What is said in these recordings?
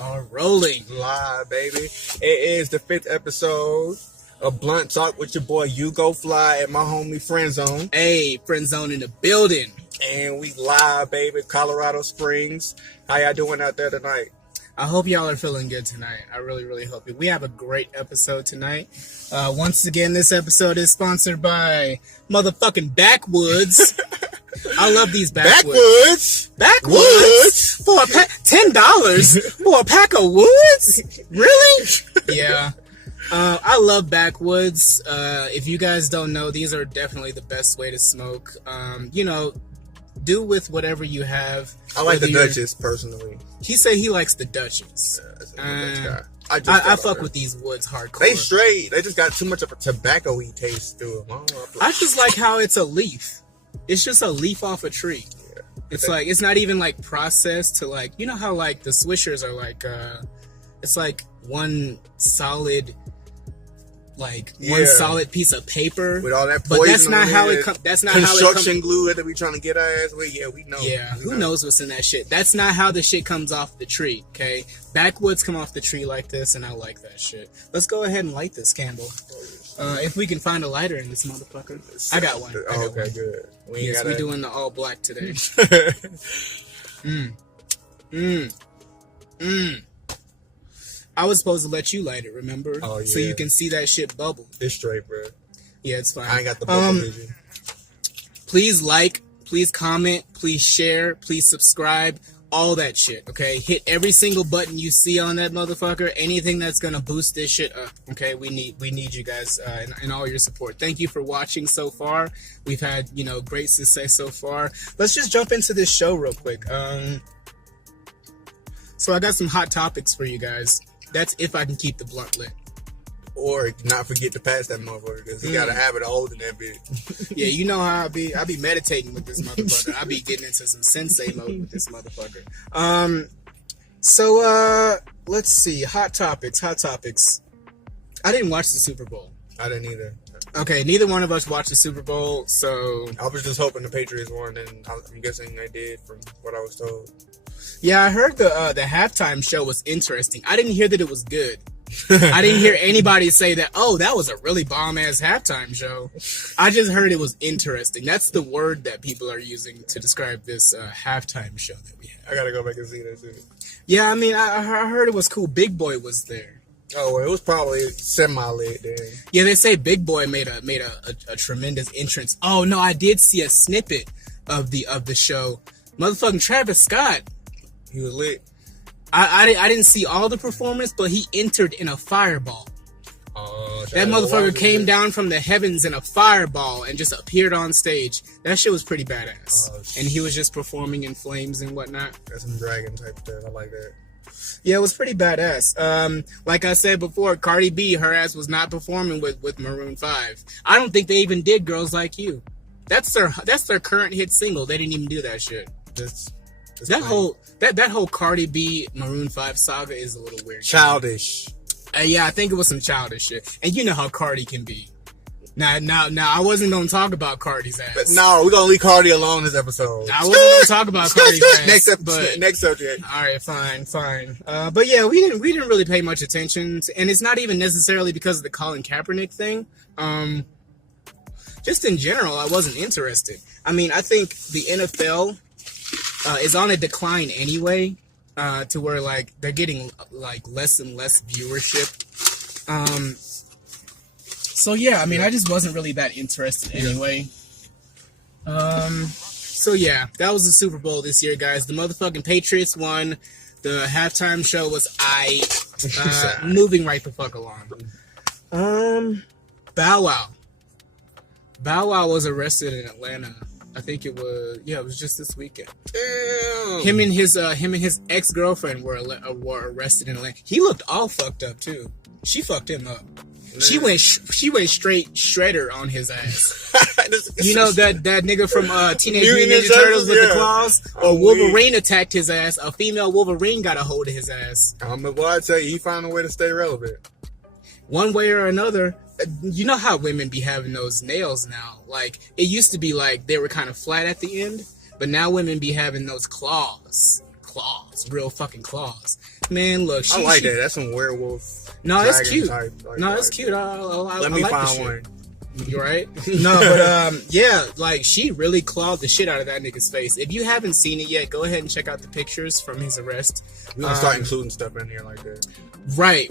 are rolling. Live, baby. It is the 5th episode of Blunt Talk with your boy Yugo, Flii, and my homie FRNDZONE. Hey, FRNDZONE in the building. And we live, baby, Colorado Springs. How y'all doing out there tonight? I hope y'all are feeling good tonight. I really, really hope it. We have a great episode tonight. Once again, this episode is sponsored by motherfucking Backwoods. I love these Backwoods. Backwoods? For $10 for a pack of woods? Really? Yeah. I love Backwoods. If you guys don't know, these are definitely the best way to smoke. Do with whatever you have. I like the Duchess, personally. He said he likes the Duchess. Yeah, I fuck with these woods hardcore. They straight. They just got too much of a tobacco-y taste to them. I just like how it's a leaf. It's just a leaf off a tree. Yeah. It's like, it's not even like processed to like, you know how like the Swishers are like, it's like one solid piece of paper with all that poison. But that's not how it comes. That's not how construction glue that they be trying to get our ass with. Yeah, we know. Yeah, who knows what's in that shit? That's not how the shit comes off the tree. Okay, Backwoods come off the tree like this, and I like that shit. Let's go ahead and light this candle. If we can find a lighter in this motherfucker. I got one. Okay, good. We're doing the all black today. I was supposed to let you light it, remember? Oh, yeah. So you can see that shit bubble. It's straight, bro. Yeah, it's fine. I ain't got the bubble vision. Please like, please comment, please share, please subscribe, all that shit, okay? Hit every single button you see on that motherfucker. Anything that's gonna boost this shit up, okay? We need you guys and all your support. Thank you for watching so far. We've had, great success so far. Let's just jump into this show real quick. So I got some hot topics for you guys. That's if I can keep the blunt lit. Or not forget to pass that motherfucker, because he got a habit of holding that bitch. Yeah, you know how I be meditating with this motherfucker. I be getting into some sensei mode with this motherfucker. So let's see. Hot topics. I didn't watch the Super Bowl. I didn't either. Okay, neither one of us watched the Super Bowl, so... I was just hoping the Patriots won, and I'm guessing they did from what I was told. Yeah, I heard the halftime show was interesting. I didn't hear that it was good. I didn't hear anybody say that, oh, that was a really bomb-ass halftime show. I just heard it was interesting. That's the word that people are using to describe this halftime show that we had. I gotta go back and see that, too. Yeah, I mean, I heard it was cool. Big Boy was there. Oh, well, it was probably semi-lit then. Yeah, they say Big Boy made a tremendous entrance. Oh, no, I did see a snippet of the show. Motherfucking Travis Scott. He was lit. I didn't see all the performance, but he entered in a fireball. That motherfucker came down from the heavens in a fireball and just appeared on stage. That shit was pretty badass. And he was just performing in flames and whatnot. That's some dragon type stuff. I like that. Yeah, it was pretty badass. Like I said before, Cardi B, her ass was not performing with Maroon 5. I don't think they even did Girls Like You. That's their current hit single. They didn't even do that shit. That whole Cardi B Maroon 5 saga is a little weird. Childish. Yeah, I think it was some childish shit. And you know how Cardi can be. Now, I wasn't going to talk about Cardi's ass. But no, we're going to leave Cardi alone this episode. I wasn't going to talk about Cardi's ass. Next subject. All right, fine. But yeah, we didn't really pay much attention. And it's not even necessarily because of the Colin Kaepernick thing. Just in general, I wasn't interested. I mean, I think the NFL... is on a decline anyway, to where like they're getting like less and less viewership. So yeah, I mean, I just wasn't really that interested anyway. So yeah, that was the Super Bowl this year, guys. The motherfucking Patriots won. The halftime show was moving right the fuck along. Bow Wow was arrested in Atlanta. I think it was just this weekend. Damn. Him and his ex-girlfriend were arrested in Atlanta. He looked all fucked up too. She fucked him up. Man. She went straight shredder on his ass. You know that nigga from Teenage Mutant Ninja Turtles with the claws? Or Wolverine attacked his ass. A female Wolverine got a hold of his ass. Well, I tell you, he found a way to stay relevant. One way or another. You know how women be having those nails now? Like, it used to be like they were kind of flat at the end, but now women be having those claws, real fucking claws. Man, look, I like that. That's some werewolf. No, that's cute. Type, No, that's cute. Let me like find one. You right? No, but yeah, like she really clawed the shit out of that nigga's face. If you haven't seen it yet, go ahead and check out the pictures from his arrest. We're gonna start including stuff in here like that. Right.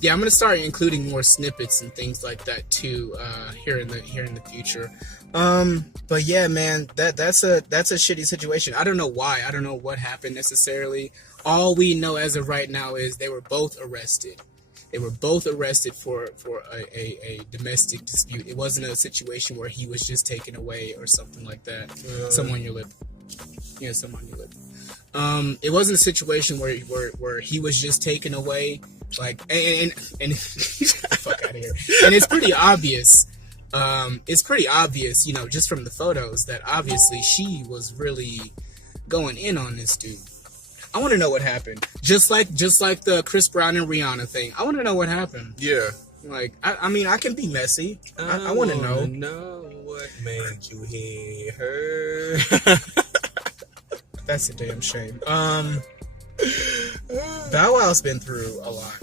Yeah, I'm gonna start including more snippets and things like that too here in the future. But yeah, man, that's a shitty situation. I don't know why. I don't know what happened necessarily. All we know as of right now is they were both arrested. They were both arrested for a domestic dispute. It wasn't a situation where he was just taken away or something like that. Something on your lip. Yeah, something on your lip. It wasn't a situation where he was just taken away. Like and fuck out of here. And it's pretty obvious. You know, just from the photos that obviously she was really going in on this dude. I want to know what happened. Just like the Chris Brown and Rihanna thing. I want to know what happened. Yeah. Like, I mean, I can be messy. I want to know. Know what made you hit her. That's a damn shame. Bow Wow's been through a lot.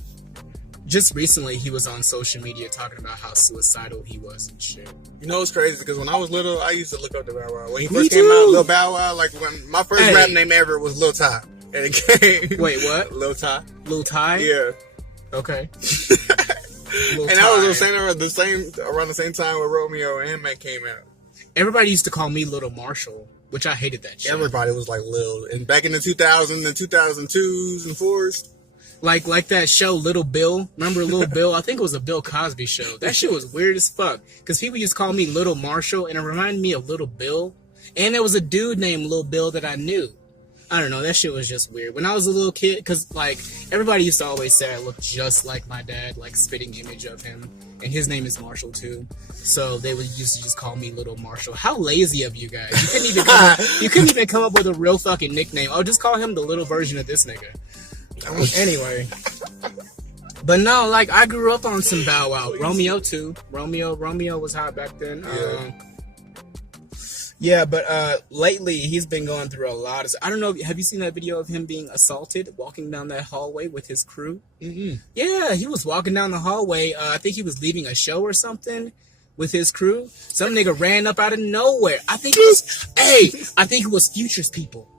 Just recently, he was on social media talking about how suicidal he was and shit. You know, it's crazy because when I was little, I used to look up to Bow Wow. When he first came out, Lil Bow Wow, like when my first rap name ever was Lil Ty. And it came. Wait, what? Lil Ty. Lil Ty? Yeah. Okay. And I was saying around the same time when Romeo and Him came out. Everybody used to call me Little Marshall, which I hated that shit. Everybody was like Lil. And back in the 2000s and 2002s and 4s. Like that show Little Bill. Remember Little Bill? I think it was a Bill Cosby show. That shit was weird as fuck. Because people used to call me Little Marshall, and it reminded me of Little Bill. And there was a dude named Little Bill that I knew. I don't know. That shit was just weird. When I was a little kid, because, like, everybody used to always say I looked just like my dad, like, spitting image of him. And his name is Marshall, too. So they used to just call me Little Marshall. How lazy of you guys. You couldn't even come up with a real fucking nickname. Oh, just call him the little version of this nigga. Anyway. But no, like, I grew up on some Bow Wow. Romeo, too. Romeo was hot back then. Yeah, but lately he's been going through a lot of... I don't know, have you seen that video of him being assaulted, walking down that hallway with his crew? Mm-hmm. Yeah, he was walking down the hallway. I think he was leaving a show or something with his crew. Some nigga ran up out of nowhere. I think it was Future's people.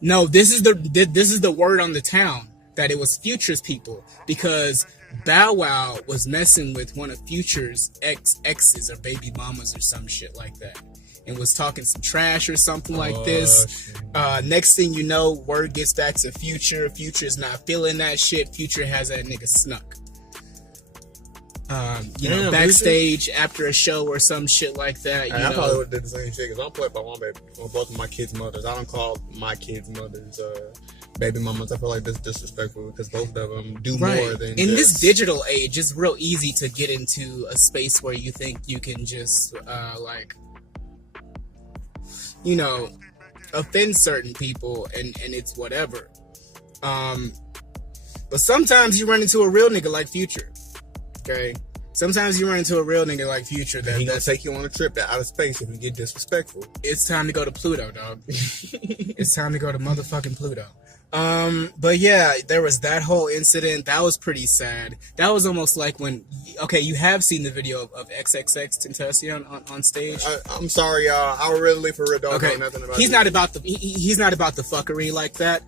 No, this is the word on the town, that it was Future's people, because Bow Wow was messing with one of Future's exes or baby mamas or some shit like that. And was talking some trash or something like this. Next thing you know, word gets back to Future. Future's not feeling that shit. Future has that nigga snuck. Backstage after a show or some shit like that. I probably would have did the same shit because I don't play by my baby or both of my kids' mothers. I don't call my kids' mothers baby mamas. I feel like that's disrespectful because both of them do more than. In this digital age, it's real easy to get into a space where you think you can just offend certain people and it's whatever. But sometimes you run into a real nigga like Future. Okay? Sometimes you run into a real nigga like Future that's gonna take you on a trip to outer space if you get disrespectful. It's time to go to Pluto, dog. It's time to go to motherfucking Pluto. But yeah, there was that whole incident. That was pretty sad. That was almost like when, you have seen the video of XXXTentacion on stage. I'm sorry, y'all. I really for real don't know nothing about. He's not about the fuckery like that.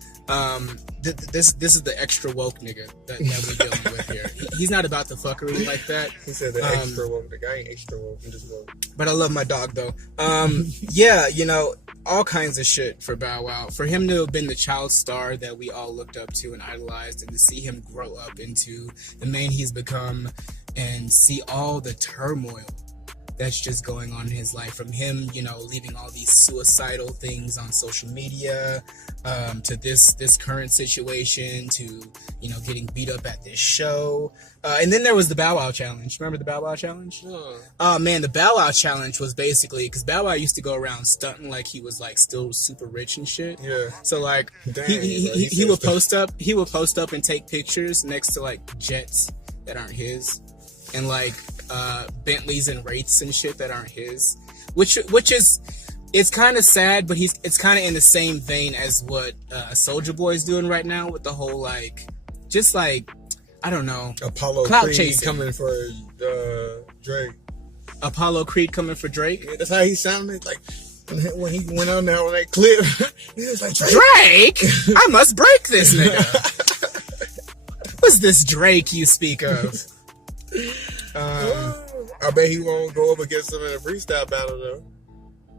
This is the extra woke nigga that we're dealing with here. He's not about the fuckery like that. He said the extra woke. The guy ain't extra woke. I'm just woke. But I love my dog though. All kinds of shit for Bow Wow. For him to have been the child star that we all looked up to and idolized, and to see him grow up into the man he's become, and see all the turmoil that's just going on in his life, from him, leaving all these suicidal things on social media, to this current situation, to, getting beat up at this show. And then there was the Bow Wow Challenge. Remember the Bow Wow Challenge? Oh, man, the Bow Wow Challenge was basically, because Bow Wow used to go around stunting like he was, like, still super rich and shit. Yeah. So, like, he would post up and take pictures next to, like, jets that aren't his. And, like, Bentleys and Wraiths and shit that aren't his. Which is it's kind of sad, but it's kind of in the same vein as what Soulja Boy is doing right now with the whole like, just like, I don't know, Apollo clout Creed chasing. coming for Drake. Apollo Creed coming for Drake. Yeah, that's how he sounded like when he went on there on that clip. He was like, Drake, I must break this nigga. What's this Drake you speak of? I bet he won't go up against him in a freestyle battle though.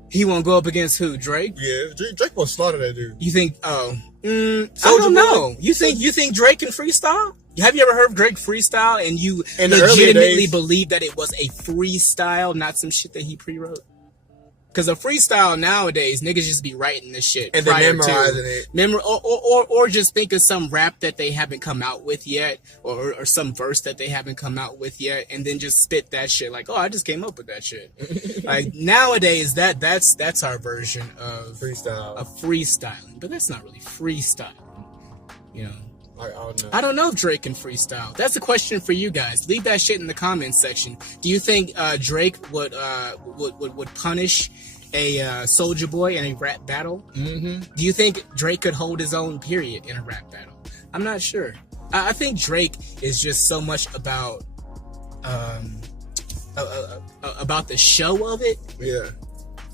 He won't go up against who? Drake? Yeah, Drake will slaughter that dude. You think? I don't know. You think Drake can freestyle? Have you ever heard Drake freestyle and you legitimately believe that it was a freestyle, not some shit that he pre-wrote? Because a freestyle nowadays, niggas just be writing this shit and then memorizing it. Or just think of some rap that they haven't come out with yet, or some verse that they haven't come out with yet, and then just spit that shit like, oh, I just came up with that shit. Like nowadays, that's our version of freestyling, but that's not really freestyling, you know. I don't know if Drake can freestyle. That's a question for you guys. Leave that shit in the comments section. Do you think Drake would punish a Soulja Boy in a rap battle? Mm-hmm. Do you think Drake could hold his own period in a rap battle? I'm not sure. I think Drake is just so much about the show of it. Yeah.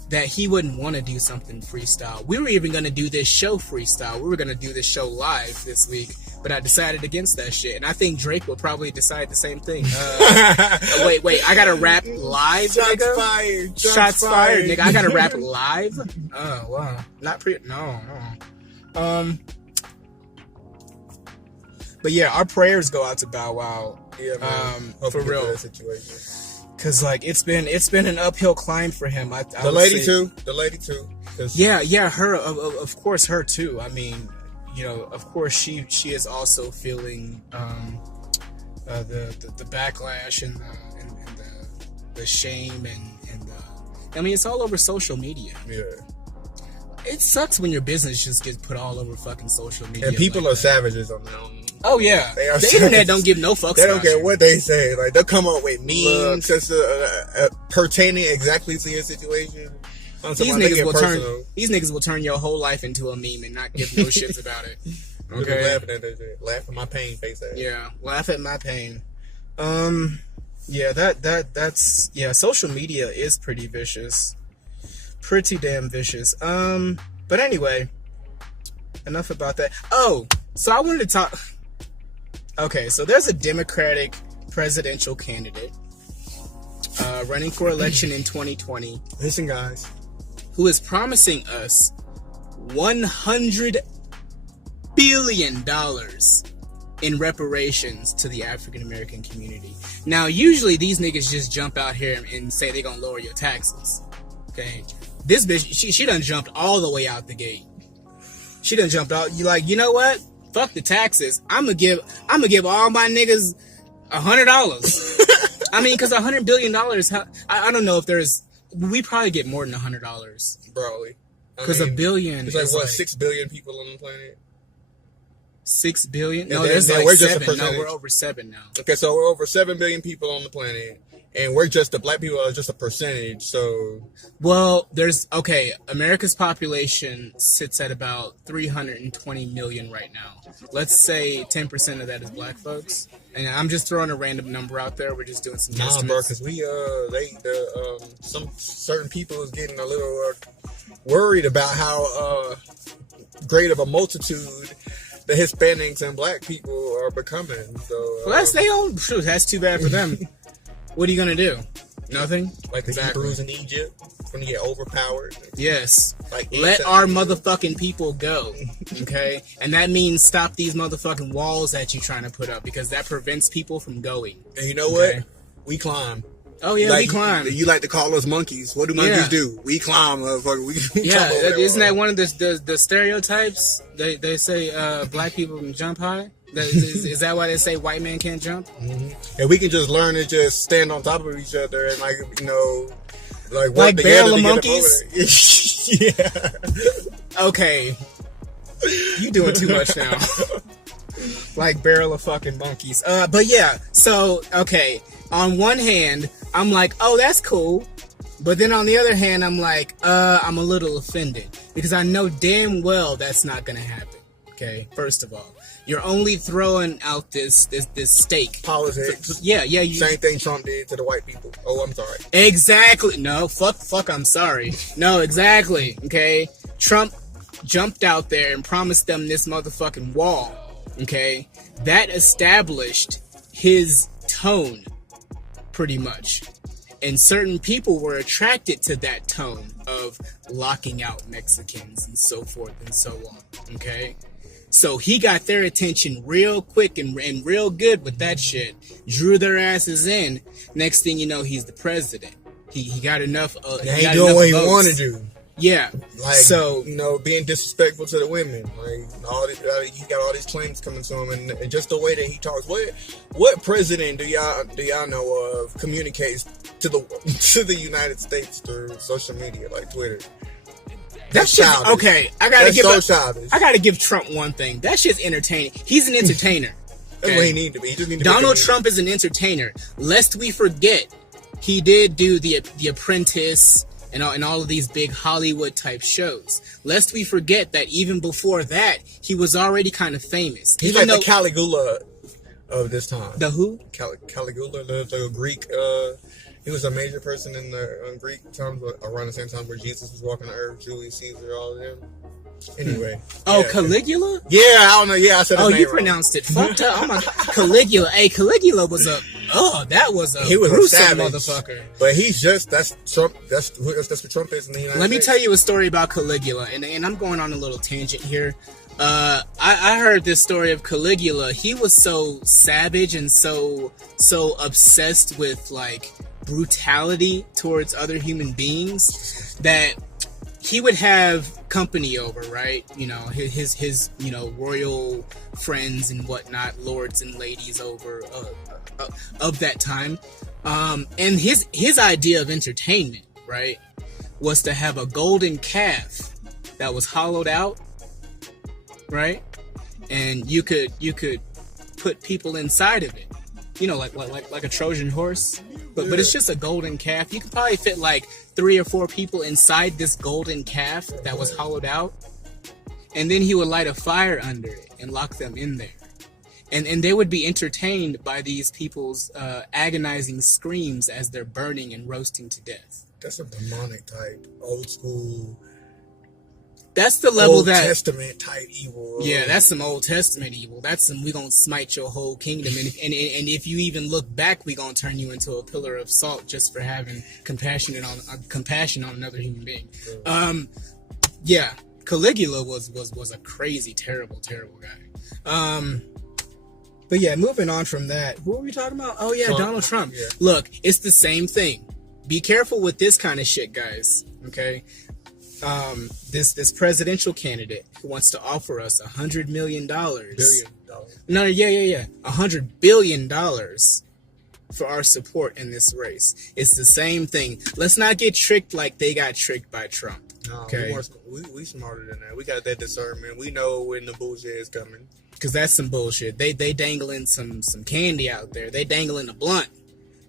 That he wouldn't want to do something freestyle. We were even going to do this show freestyle. We were going to do this show live this week, but I decided against that shit. And I think Drake will probably decide the same thing. Wait, I got to rap live, Shots nigga? fired. Shots fired, nigga. I got to rap live? Oh, wow. No. But yeah, our prayers go out to Bow Wow. Yeah, man. For real. Situation. Cause like it's been an uphill climb for him. The lady too. Yeah, her of course her too. I mean, you know, of course she is also feeling the backlash and the shame and I mean it's all over social media. Yeah. It sucks when your business just gets put all over fucking social media. And people are savages on their own. Oh yeah, the internet don't give no fucks. They don't care what they say. Like they'll come up with memes pertaining exactly to your situation. These niggas will turn your whole life into a meme and not give no shits about it. Okay, laughing at that shit. Laugh at my pain, face ass. Yeah, laugh at my pain. Yeah, that's social media is pretty vicious, pretty damn vicious. But anyway, enough about that. Oh, so I wanted to talk. Okay, so there's a Democratic presidential candidate running for election in 2020. Listen, guys, who is promising us $100 billion in reparations to the African American community. Now, usually these niggas just jump out here and say they're gonna lower your taxes. Okay, this bitch, she done jumped all the way out the gate. She done jumped out. You like, you know what? Fuck the taxes. I'm gonna give all my niggas $100. I mean, because $100 billion. I don't know if there's. We probably get more than $100, probably. Because a billion. It's like 6 billion people on the planet. 6 billion? No, there's like we're 7. No, we're over 7 now. Okay, so we're over 7 billion people on the planet. And the black people are just a percentage, so... Well, America's population sits at about 320 million right now. Let's say 10% of that is black folks. And I'm just throwing a random number out there. We're just doing some estimates. Nah, bro, because some certain people is getting a little worried about how great of a multitude the Hispanics and black people are becoming, so... well, that's their own... Shoot, that's too bad for them. What are you gonna do? Nothing? Like the Hebrews in Egypt, when you get overpowered. Yes. Let our motherfucking people go. Okay? And that means stop these motherfucking walls that you're trying to put up, because that prevents people from going. And you know what? We climb. Oh yeah, we climb. You like to call us monkeys. What do monkeys do? We climb, motherfucker. We isn't that one of the stereotypes? They say black people can jump high. Is that why they say white man can't jump? Mm-hmm. And we can just learn to just stand on top of each other and work like together barrel of to monkeys. Yeah. Okay, you doing too much now. Like barrel of fucking monkeys. But yeah. So okay. On one hand, I'm like, oh, that's cool. But then on the other hand, I'm like, I'm a little offended because I know damn well that's not gonna happen. Okay, first of all, you're only throwing out this stake. Politics. Yeah. Same thing Trump did to the white people. Oh, I'm sorry. Exactly. No, fuck. I'm sorry. No, exactly. Okay, Trump jumped out there and promised them this motherfucking wall. Okay, that established his tone, pretty much. And certain people were attracted to that tone of locking out Mexicans and so forth and so on. Okay? So he got their attention real quick and real good with that shit. Drew their asses in. Next thing you know, he's the president. He got enough. He ain't doing what he want to do. Yeah. Like, so, being disrespectful to the women. Like, all this, he got all these claims coming to him, and just the way that he talks. What president do y'all know of communicates to the United States through social media like Twitter? That's childish. Okay, I gotta give Trump one thing. That shit's entertaining. He's an entertainer. That's what he need to be. He just need to Donald Trump is an entertainer. Lest we forget, he did do the Apprentice and all of these big Hollywood type shows. Lest we forget that even before that, he was already kind of famous. He's like the Caligula of this time. The who? Caligula, the Greek. He was a major person in the Greek times, around the same time where Jesus was walking the earth, Julius Caesar, all of them. Anyway. Oh, yeah. Caligula? Yeah, I don't know. Yeah, I said his name you wrong. Pronounced it fucked up. I'm like, Caligula. Hey, Caligula was that was a gruesome motherfucker. But he's just, that's Trump, that's what Trump is in the United States. Let me tell you a story about Caligula, and I'm going on a little tangent here. I heard this story of Caligula. He was so savage and so obsessed with, like, brutality towards other human beings that he would have company over, right? His royal friends and whatnot, lords and ladies over of that time. And his idea of entertainment, right, was to have a golden calf that was hollowed out, right? And you could put people inside of it. Like a Trojan horse, but it's just a golden calf. You could probably fit like 3 or 4 people inside this golden calf that was hollowed out, and then he would light a fire under it and lock them in there, and they would be entertained by these people's agonizing screams as they're burning and roasting to death. That's a demonic type, old school. That's the level Old that Testament type evil. Yeah, that's some Old Testament evil. That's some we gonna smite your whole kingdom, and if you even look back, we gonna turn you into a pillar of salt just for having compassion on another human being. Yeah, Caligula was a crazy, terrible guy. But yeah, moving on from that, who are we talking about? Oh yeah, Donald Trump. Yeah. Look, it's the same thing. Be careful with this kind of shit, guys. Okay. This presidential candidate who wants to offer us $100 million. $1 billion. No, yeah. $100 billion for our support in this race. It's the same thing. Let's not get tricked like they got tricked by Trump. No, okay, we smarter than that. We got that discernment. We know when the bullshit is coming. Because that's some bullshit. They dangling some candy out there. They dangling a blunt.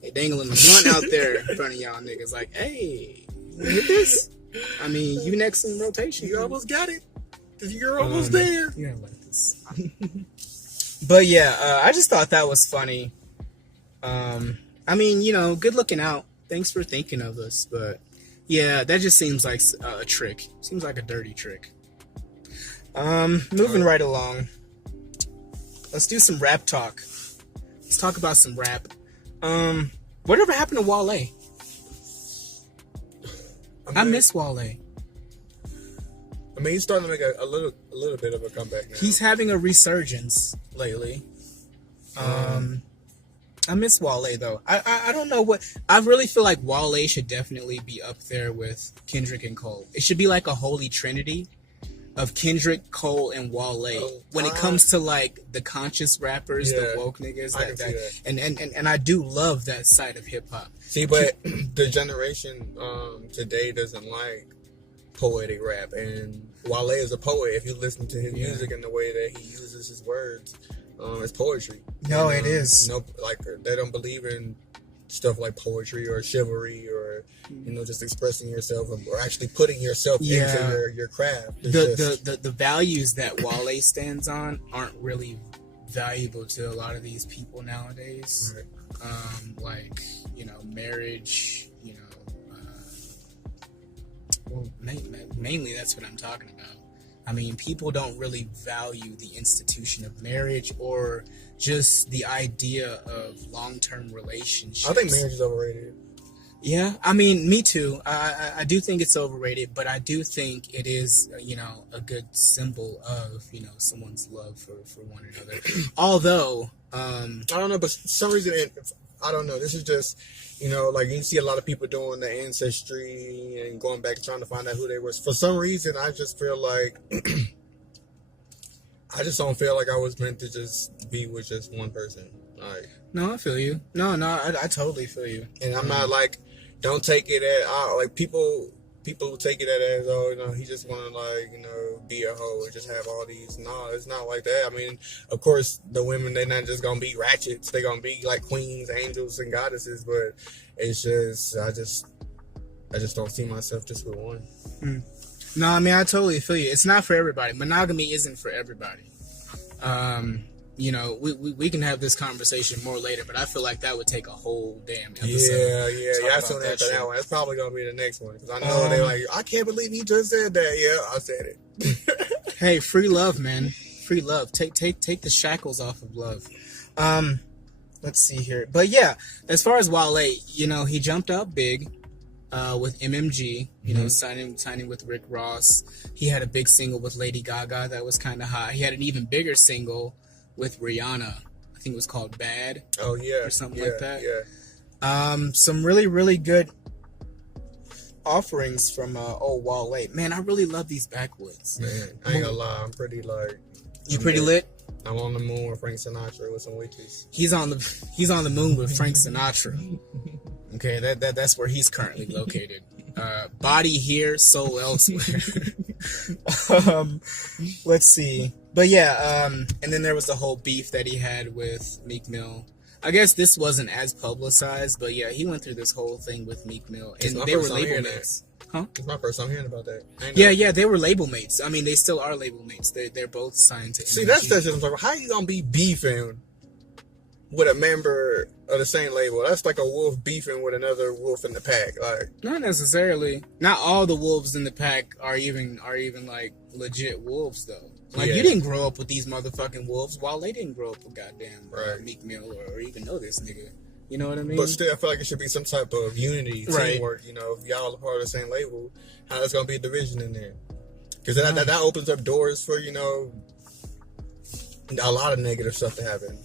They dangling a blunt out there in front of y'all niggas. Like, hey, you hit this? I mean, you next in rotation. You almost got it. You're almost there. You're gonna like this. But yeah, I just thought that was funny. I mean, good looking out. Thanks for thinking of us. But yeah, that just seems like a trick. Seems like a dirty trick. Moving right along. Let's do some rap talk. Let's talk about some rap. Whatever happened to Wale? I miss Wale. I mean, he's starting to make a little bit of a comeback now. He's having a resurgence lately. I miss Wale though. I don't know what. I really feel like Wale should definitely be up there with Kendrick and Cole. It should be like a holy trinity of Kendrick, Cole, and Wale when it comes to like the conscious rappers, the woke niggas. I can see that. And I do love that side of hip hop. See, but the generation today doesn't like poetic rap, and Wale is a poet. If you listen to his music and the way that he uses his words, it's poetry. No, it is. No, like they don't believe in stuff like poetry or chivalry or just expressing yourself or actually putting yourself into your craft. The values that Wale stands on aren't really valuable to a lot of these people nowadays. Right. Like marriage. Well, mainly that's what I'm talking about. I mean, people don't really value the institution of marriage or just the idea of long-term relationships. I think marriage is overrated. Yeah, I mean, me too. I do think it's overrated, but I do think it is, a good symbol of, someone's love for one another. Although, I don't know, but for some reason, I don't know. This is just, like you see a lot of people doing the ancestry and going back and trying to find out who they were. For some reason, I just feel like I just don't feel like I was meant to just be with just one person. Like, no, I feel you. No, I totally feel you. And I'm not like, don't take it at like people who take it as he just want to be a hoe and just have all these. No, it's not like that. I mean, of course the women, they're not just gonna be ratchets. They're gonna be like queens, angels, and goddesses. But it's just I just don't see myself just with one. No, I mean, I totally feel you. It's not for everybody. Monogamy isn't for everybody. We can have this conversation more later, but I feel like that would take a whole damn episode. Yeah. I saw that one. That's probably gonna be the next one because I know they're like, I can't believe he just said that. Yeah, I said it. Hey, free love, man. Free love. Take the shackles off of love. Let's see here, but yeah, as far as Wale, he jumped out big. With MMG, signing with Rick Ross. He had a big single with Lady Gaga that was kind of hot. He had an even bigger single with Rihanna. I think it was called Bad. Oh, yeah. Or something like that. Yeah. Some really, really good offerings from Wale. Man, I really love these backwoods. Man, I ain't gonna lie. I'm pretty like... You pretty lit? I'm on the moon with Frank Sinatra with some witches. He's on the moon with Frank Sinatra. Okay, that's where he's currently located. Body here, soul elsewhere. Let's see. But yeah, and then there was the whole beef that he had with Meek Mill. I guess this wasn't as publicized, but yeah, he went through this whole thing with Meek Mill, and they were label mates. Huh? It's my first time hearing about that. Yeah, they were label mates. I mean, they still are label mates. They're both signed to. See, that's what I'm talking about. How you gonna be beefing with a member of the same label? That's like a wolf beefing with another wolf in the pack. Like, not necessarily. Not all the wolves in the pack are even like legit wolves though. Like, you didn't grow up with these motherfucking wolves, while they didn't grow up with goddamn Meek Mill or even know this nigga. You know what I mean? But still, I feel like it should be some type of unity, teamwork. If y'all are part of the same label, how there's gonna be a division in there? Because that opens up doors for a lot of negative stuff to happen.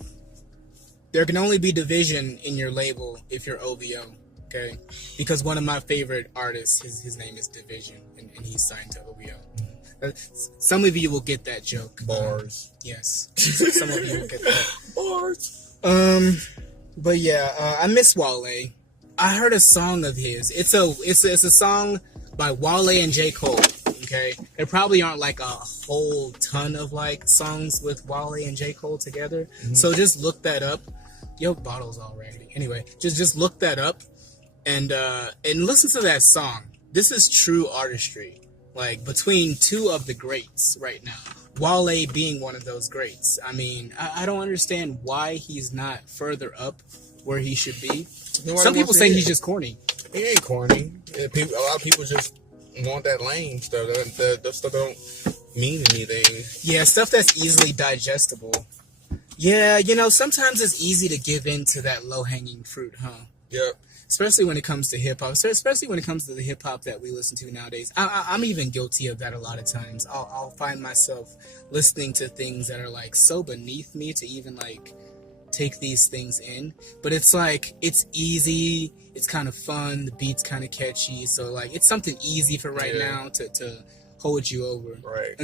There can only be division in your label if you're OVO, okay? Because one of my favorite artists, his name is Division, and he's signed to OVO. Some of you will get that joke. Bars. Yes. Some of you will get that. Bars. But yeah, I miss Wale. I heard a song of his. It's a song by Wale and J. Cole. Okay, there probably aren't like a whole ton of like songs with Wale and J. Cole together. Mm-hmm. So just look that up. Yo, bottle's all raggedy. Anyway, just look that up and listen to that song. This is true artistry. Like, between two of the greats right now. Wale being one of those greats. I mean, I don't understand why he's not further up where he should be. Some people say he's just corny. He ain't corny. A lot of people just want that lame stuff. That stuff don't mean anything. Yeah, stuff that's easily digestible. Yeah, sometimes it's easy to give in to that low-hanging fruit, huh? Yep. Especially when it comes to hip-hop. Especially when it comes to the hip-hop that we listen to nowadays. I'm even guilty of that a lot of times. I'll find myself listening to things that are, like, so beneath me to even, like, take these things in. But it's, like, it's easy. It's kind of fun. The beat's kind of catchy. So, like, it's something easy for right now to hold you over. Right.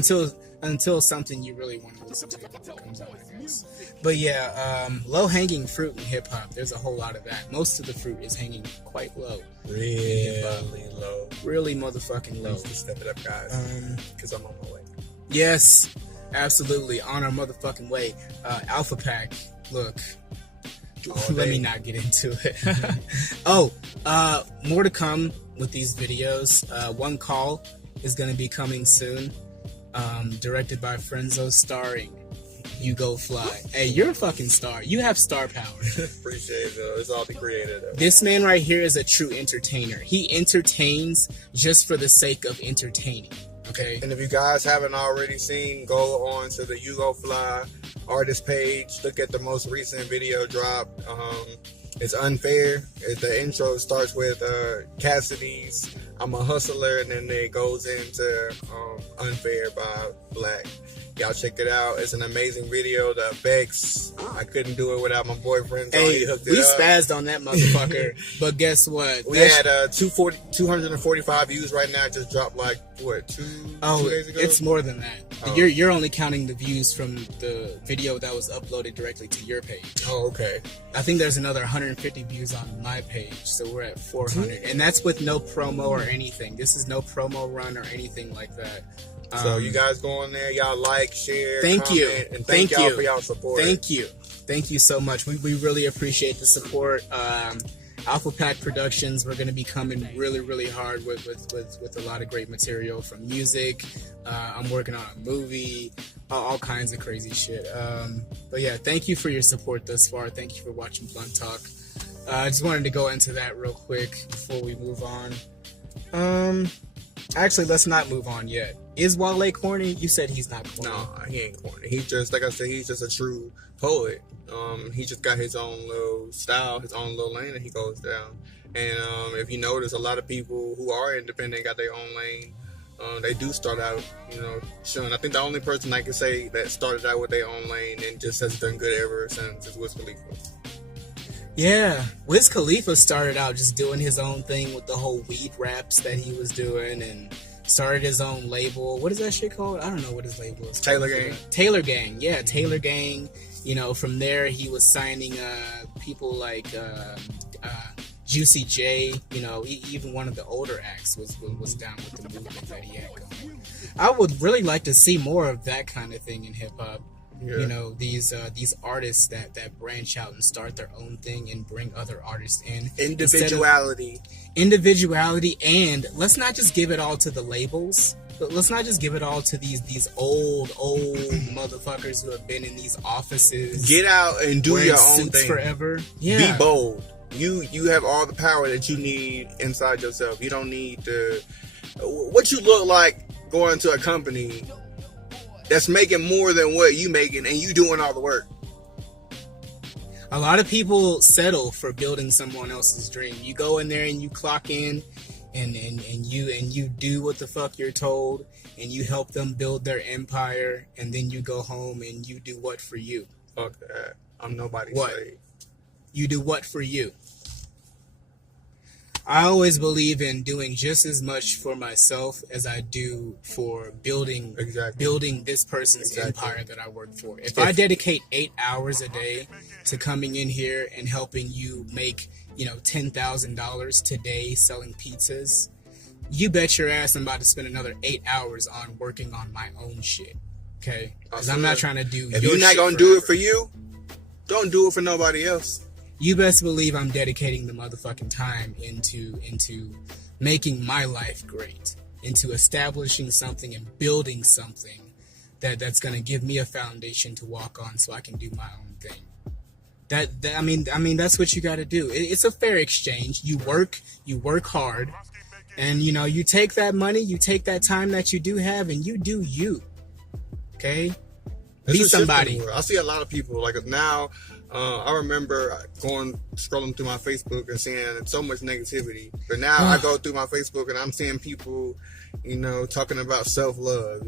Until something you really want to listen to comes out, I guess. But yeah, low-hanging fruit in hip-hop, there's a whole lot of that. Most of the fruit is hanging quite low. Really low. Really motherfucking low. Let's step it up, guys, because I'm on my way. Yes, absolutely, on our motherfucking way. Alpha Pack, look, Let me not get into it. More to come with these videos. One Call is going to be coming soon. Directed by FRNDZONE, starring Yugo, Flii. Hey, you're a fucking star. You have star power. Appreciate it, though. It's all the creator, though. This man right here is a true entertainer. He entertains just for the sake of entertaining. Okay. And if you guys haven't already seen, go on to the Yugo Flii artist page. Look at the most recent video drop. It's Unfair. The intro starts with Cassidy's I'm a Hustler, and then it goes into Unfair by Black. Y'all check it out. It's an amazing video. The effects, I couldn't do it without my boyfriend. So hey, he hooked it we up. spazzed on that motherfucker. But guess what? We had 245 views right now. It just dropped like, what, two days ago? It's more than that. Oh. You're only counting the views from the video that was uploaded directly to your page. Oh, okay. I think there's another 150 views on my page, so we're at 400. And that's with no promo or anything. This is no promo run or anything like that. So you guys go on there, y'all like, share, comment, you, and thank y'all for y'all support. Thank you so much. We really appreciate the support. Alpha Pack Productions, we're going to be coming really hard with a lot of great material from music. I'm working on a movie, all kinds of crazy shit. But yeah, thank you for your support thus far. Thank you for watching Blunt Talk. I just wanted to go into that real quick before we move on. Actually, let's not move on yet. Is Wale corny? You said he's not corny. No, he ain't corny. He just, like I said, he's just a true poet. He just got his own little style, his own little lane that he goes down. And if you notice, a lot of people who are independent got their own lane. They do start out, showing. I think the only person I can say that started out with their own lane and just has done good ever since is Wiz Khalifa. Yeah, Wiz Khalifa started out just doing his own thing with the whole weed raps that he was doing, and started his own label. What is that shit called? I don't know what his label is. Taylor Gang. Taylor Gang, yeah, Taylor Gang. From there he was signing people like Juicy J. Even one of the older acts was down with the movement that he had going. I would really like to see more of that kind of thing in hip hop. Yeah. These artists that branch out and start their own thing and bring other artists in. Individuality, and let's not just give it all to the labels. Let's not just give it all to these old motherfuckers who have been in these offices. Get out and do your own thing forever. Yeah. Be bold. You have all the power that you need inside yourself. You don't need what you look like going to a company that's making more than what you making, and you doing all the work. A lot of people settle for building someone else's dream. You go in there and you clock in, and you do what the fuck you're told, and you help them build their empire, and then you go home and you do what for you? Fuck that. I'm nobody's what? slave. You do what for you? I always believe in doing just as much for myself as I do for building this person's empire that I work for. If I dedicate 8 hours a day to coming in here and helping you make, $10,000 today selling pizzas, you bet your ass I'm about to spend another 8 hours on working on my own shit. Okay? Because I'm not trying to do If you're not going to do it for you, don't do it for nobody else. You best believe I'm dedicating the motherfucking time into making my life great, into establishing something and building something that's gonna give me a foundation to walk on, so I can do my own thing. I mean that's what you got to do. It's a fair exchange. You work hard, and you take that money, you take that time that you do have, and you do you. Okay, be somebody. I see a lot of people like now. I remember scrolling through my Facebook and seeing so much negativity. But now I go through my Facebook and I'm seeing people, talking about self-love,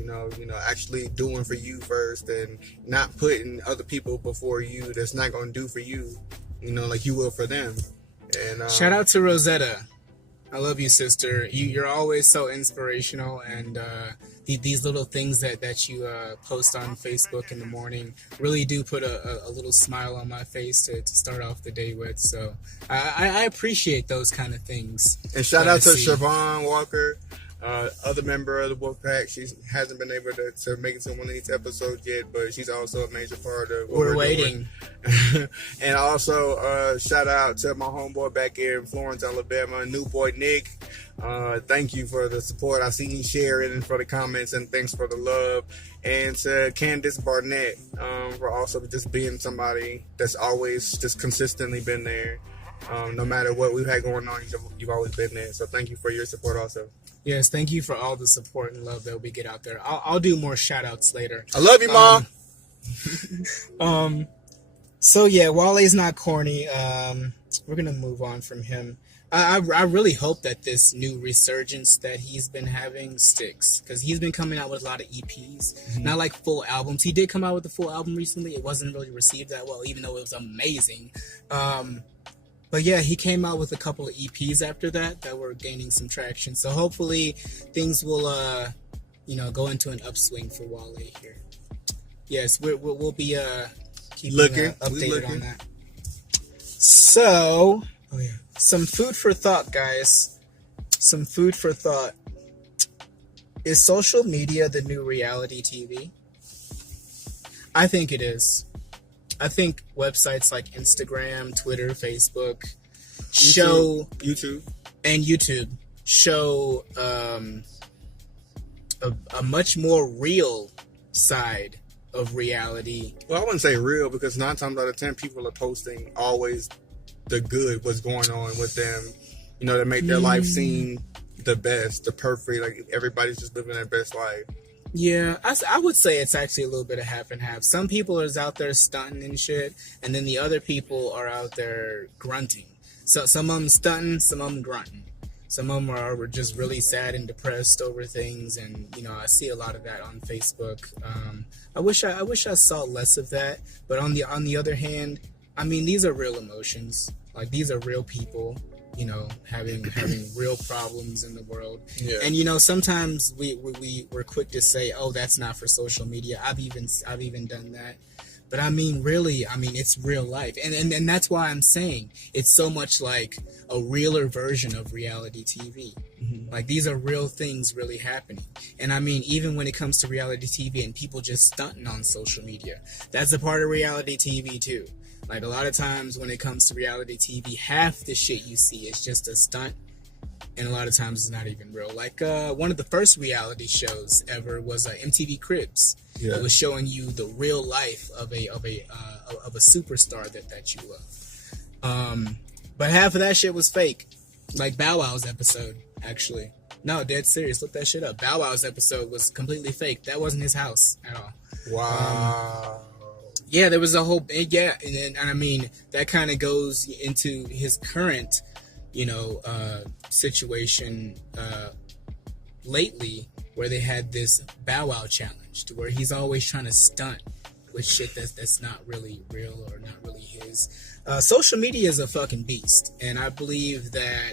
actually doing for you first and not putting other people before you that's not going to do for you, like you will for them. And shout out to Rosetta. I love you, sister. You're always so inspirational, and these little things that you post on Facebook in the morning really do put a little smile on my face to start off the day with. So I appreciate those kind of things. And shout out to Siobhan Walker, other member of the Wolfpack. She hasn't been able to make it to one of these episodes yet, but she's also a major part of what we're waiting. Doing. And also, shout out to my homeboy back here in Florence, Alabama, new boy Nick. Thank you for the support. I see you sharing and for the comments, and thanks for the love. And to Candace Barnett, for also just being somebody that's always just consistently been there. No matter what we've had going on, you've always been there. So thank you for your support also. Yes, thank you for all the support and love that we get out there. I'll do more shout outs later. I love you, Mom. So yeah, Wale's not corny. We're gonna move on from him. I really hope that this new resurgence that he's been having sticks, because he's been coming out with a lot of EPs, not like full albums. He did come out with a full album recently. It wasn't really received that well, even though it was amazing. But yeah, he came out with a couple of EPs after that were gaining some traction. So hopefully things will, go into an upswing for Wale here. Yes, we'll be keeping updated on that. So, some food for thought, guys. Some food for thought. Is social media the new reality TV? I think it is. I think websites like Instagram, Twitter, Facebook YouTube show a much more real side of reality. Well, I wouldn't say real, because 9 times out of 10 people are posting always the good, what's going on with them, that make their life seem the best, the perfect, like everybody's just living their best life. Yeah, I would say it's actually a little bit of half and half. Some people are out there stunting and shit, and then the other people are out there grunting. So some of them stunting, some of them grunting. Some of them are just really sad and depressed over things, and I see a lot of that on Facebook. I wish I saw less of that, but on the other hand, I mean, these are real emotions. Like, these are real people. Having real problems in the world. Yeah. And sometimes we're quick to say, oh, that's not for social media. I've even done that. But I mean, really, it's real life. And that's why I'm saying it's so much like a realer version of reality TV. Mm-hmm. Like, these are real things really happening. And I mean, even when it comes to reality TV and people just stunting on social media, that's a part of reality TV too. Like, a lot of times when it comes to reality TV, half the shit you see is just a stunt, and a lot of times it's not even real. Like, one of the first reality shows ever was MTV Cribs. Yeah. It was showing you the real life of a superstar that you love. But half of that shit was fake. Like Bow Wow's episode, actually. No, dead serious. Look that shit up. Bow Wow's episode was completely fake. That wasn't his house at all. Wow. Yeah, there was a whole, and I mean, that kind of goes into his current, situation lately, where they had this Bow Wow challenge, to where he's always trying to stunt with shit that's not really real or not really his. Social media is a fucking beast, and I believe that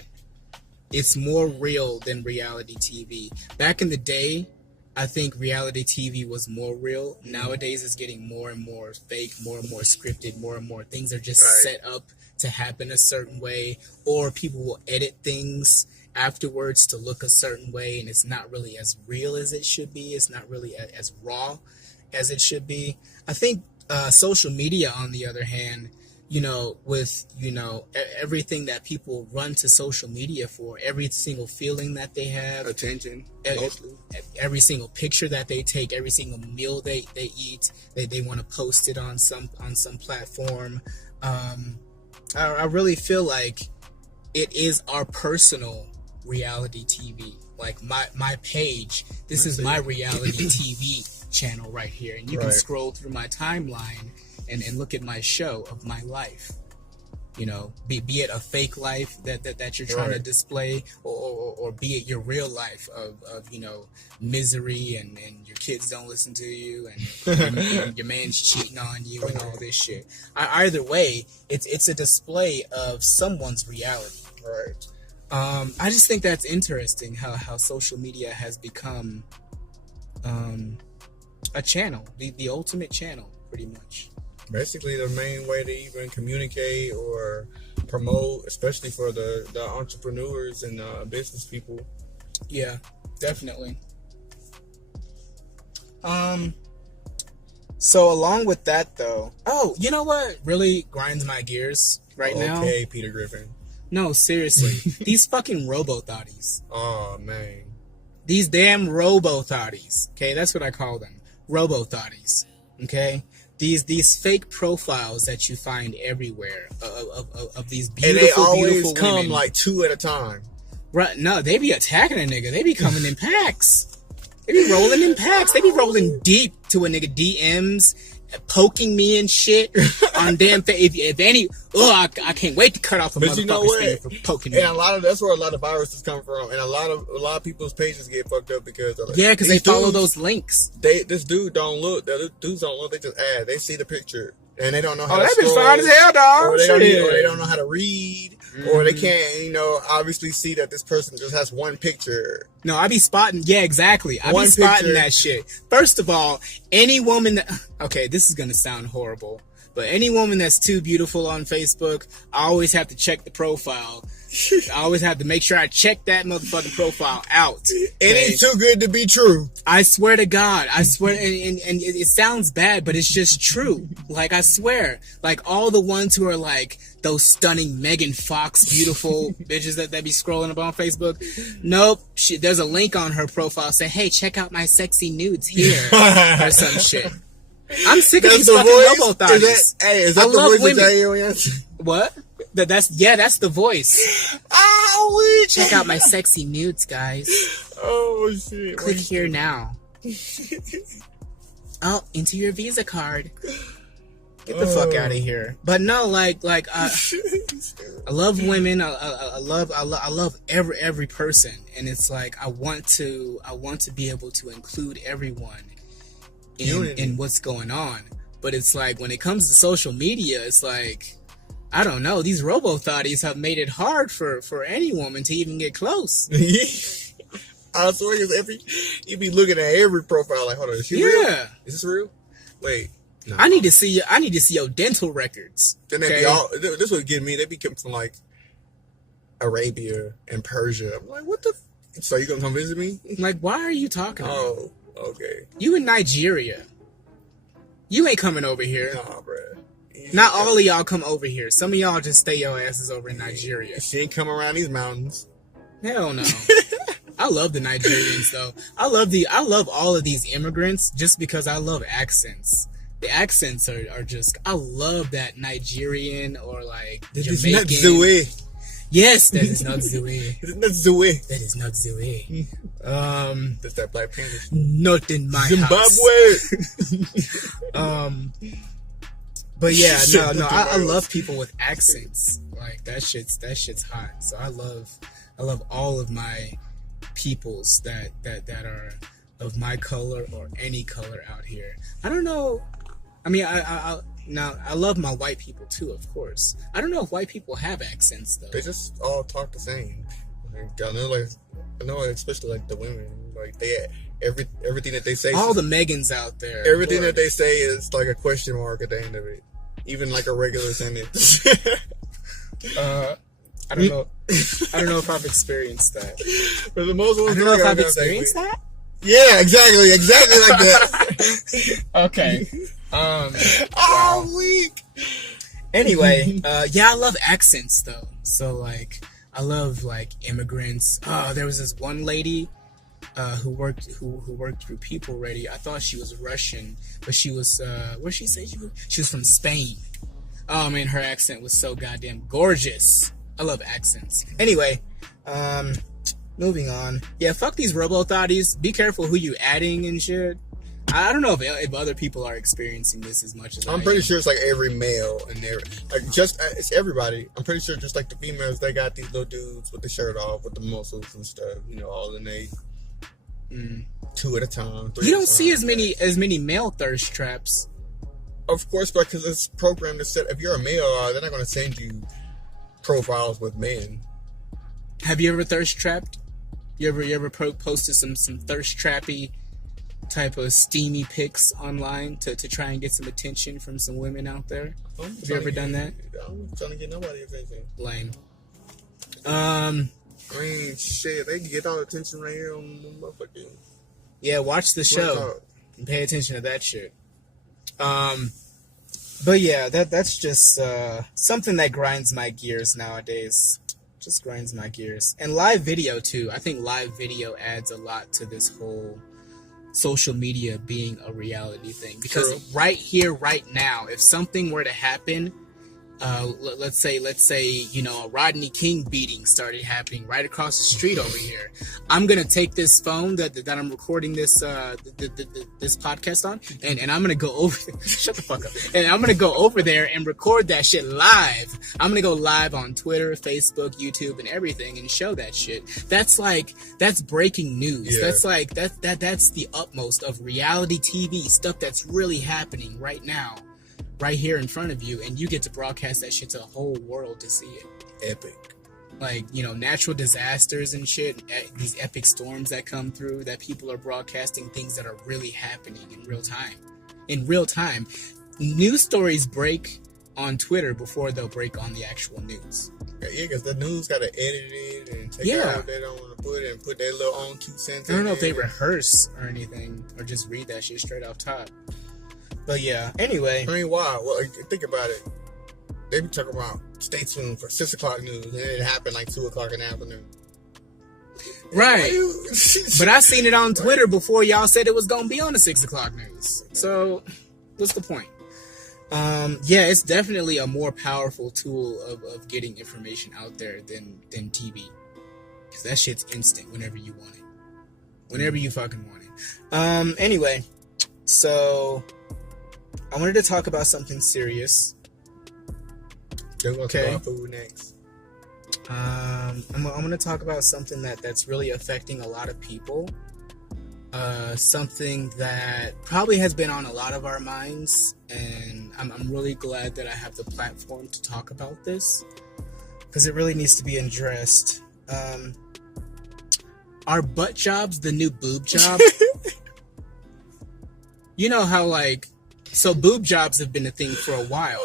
it's more real than reality TV. Back in the day, I think reality TV was more real. Nowadays, it's getting more and more fake, more and more scripted, more and more things are just set up to happen a certain way, or people will edit things afterwards to look a certain way, and it's not really as real as it should be. It's not really as raw as it should be. I think social media, on the other hand, with, everything that people run to social media for, every single feeling that they have, attention, every single picture that they take, every single meal they eat, they want to post it on some platform. I really feel like it is our personal reality TV. Like, my page, this is my reality TV channel right here, and you can scroll through my timeline and look at my show of my life. Be it a fake life that you're trying to display, or be it your real life of misery, and your kids don't listen to you, and your man's cheating on you, and all this shit. Either way, it's a display of someone's reality. Right. I just think that's interesting how social media has become a channel, the ultimate channel, pretty much. Basically, the main way to even communicate or promote, especially for the entrepreneurs and business people. Yeah, definitely. So along with that, though, oh, you know what really grinds my gears now? Okay, Peter Griffin. No, seriously, these fucking robo-thotties. Oh man, these damn robo-thotties. Okay, that's what I call them, robo-thotties. Okay, these fake profiles that you find everywhere of these beautiful, and they always beautiful come women. like 2 at a time. Right? No, they be attacking a nigga. They be coming in packs. They be rolling in packs. They be rolling deep to a nigga DMs, poking me and shit on damn. If any, I can't wait to cut off a motherfucker's finger for poking me. And that's where a lot of viruses come from, and a lot of people's pages get fucked up because because they follow those links. This dude don't look. The dudes don't look. They just add. They see the picture and they don't know how to that bitch scroll, fine as hell, dog. or they don't know how to read, or they can't, obviously see that this person just has one picture. No, I be spotting. Yeah, exactly. I be spotting that shit. First of all, any woman that... Okay, this is going to sound horrible, but any woman that's too beautiful on Facebook, I always have to check the profile. I always have to make sure I check that motherfucking profile out. Okay? It ain't too good to be true. I swear to God. I swear, and it sounds bad, but it's just true. Like, I swear. Like, all the ones who are like those stunning Megan Fox beautiful bitches that be scrolling up on Facebook. Nope. There's a link on her profile saying, hey, check out my sexy nudes here. Or some shit. I'm sick of these fucking robo-thotties. Is that the voice women. What? That's the voice. Oh, check out my sexy nudes, guys. Oh shit! Click here now. Oh, enter your Visa card. Get the fuck out of here. But no, I love women. I love every person, and it's like I want to be able to include everyone in what's going on. But it's like when it comes to social media, it's like, I don't know. These robo-thotties have made it hard for any woman to even get close. I swear, you be looking at every profile like, hold on, is she real? Is this real? Wait, no. I need to see your dental records. Then they be all. This would get me. They be coming from like Arabia and Persia. I'm like, what the? So you gonna come visit me? Like, why are you talking? Oh, okay. You in Nigeria? You ain't coming over here. Nah, bro. Not all of y'all come over here. Some of y'all just stay your asses over in Nigeria. She ain't come around these mountains. Hell no. I love the Nigerians though. I love all of these immigrants just because I love accents. The accents are just, I love that Nigerian or like Jamaican. Not Zoe. Yes, that is not Zoe. Not Zoe. That is not Zoe. That's that Black Panther. Not in my Zimbabwe. But yeah, no, I love people with accents. Like that shit's hot. So I love all of my peoples that are of my color or any color out here. I don't know. I mean, I love my white people too, of course. I don't know if white people have accents though. They just all talk the same. I know, especially like the women. Like they everything that they say. All the Megans out there. Everything that they say is like a question mark at the end of it. Even like a regular sentence. I don't know. I don't know if I've experienced that. For the most ones, I don't know if I've experienced that. Yeah, exactly like that. Okay. Wow. Weak. Anyway, yeah, I love accents though. So like, I love like immigrants. There was this one lady who worked through People Ready. I thought she was Russian, but she was where'd she say she was? She was from Spain. Oh man, her accent was so goddamn gorgeous. I love accents. Anyway, moving on. Yeah, fuck these robo-thotties. Be careful who you adding and shit. I don't know if other people are experiencing this as much as I'm pretty sure it's like every male and it's everybody. I'm pretty sure just like the females, they got these little dudes with the shirt off with the muscles and stuff. All in they 2 at a time. You don't see as many male thirst traps. Of course, because it's programmed to set. If you're a male, they're not going to send you profiles with men. Have you ever thirst trapped? You ever posted some thirst trappy type of steamy pics online to try and get some attention from some women out there? Have you ever done that? I'm trying to get nobody attention. Lame. I mean, shit, they can get all the attention right here on motherfucking. Yeah, watch the show and pay attention to that shit. But yeah, that's just something that grinds my gears nowadays. Just grinds my gears. And live video too. I think live video adds a lot to this whole social media being a reality thing. Because True. right here, right now, if something were to happen, let's say, a Rodney King beating started happening right across the street over here. I'm gonna take this phone that I'm recording this this podcast on, and I'm gonna go over. Shut the fuck up. And I'm gonna go over there and record that shit live. I'm gonna go live on Twitter, Facebook, YouTube, and everything, and show that shit. That's breaking news. Yeah. That's the utmost of reality TV stuff that's really happening right now. Right here in front of you, and you get to broadcast that shit to the whole world to see it. Epic. Like, natural disasters and shit, these epic storms that come through, that people are broadcasting things that are really happening in real time. In real time. News stories break on Twitter before they'll break on the actual news. Yeah, because the news got to edit it and take out what they don't want to put and put their little own 2 cents in. I don't know if they rehearse or anything, or just read that shit straight off top. But yeah, anyway. I mean, why? Well, think about it. They be talking about stay tuned for 6 o'clock news, and it happened like 2 o'clock in the afternoon. Right. But I seen it on Twitter before y'all said it was going to be on the 6 o'clock news. So, what's the point? Yeah, it's definitely a more powerful tool of getting information out there than TV. Because that shit's instant whenever you want it. Whenever you fucking want it. Anyway, so I wanted to talk about something serious. Okay. Food next. I'm going to talk about something that's really affecting a lot of people. Something that probably has been on a lot of our minds, and I'm really glad that I have the platform to talk about this, because it really needs to be addressed. Are butt jobs the new boob job? You know how, so boob jobs have been a thing for a while,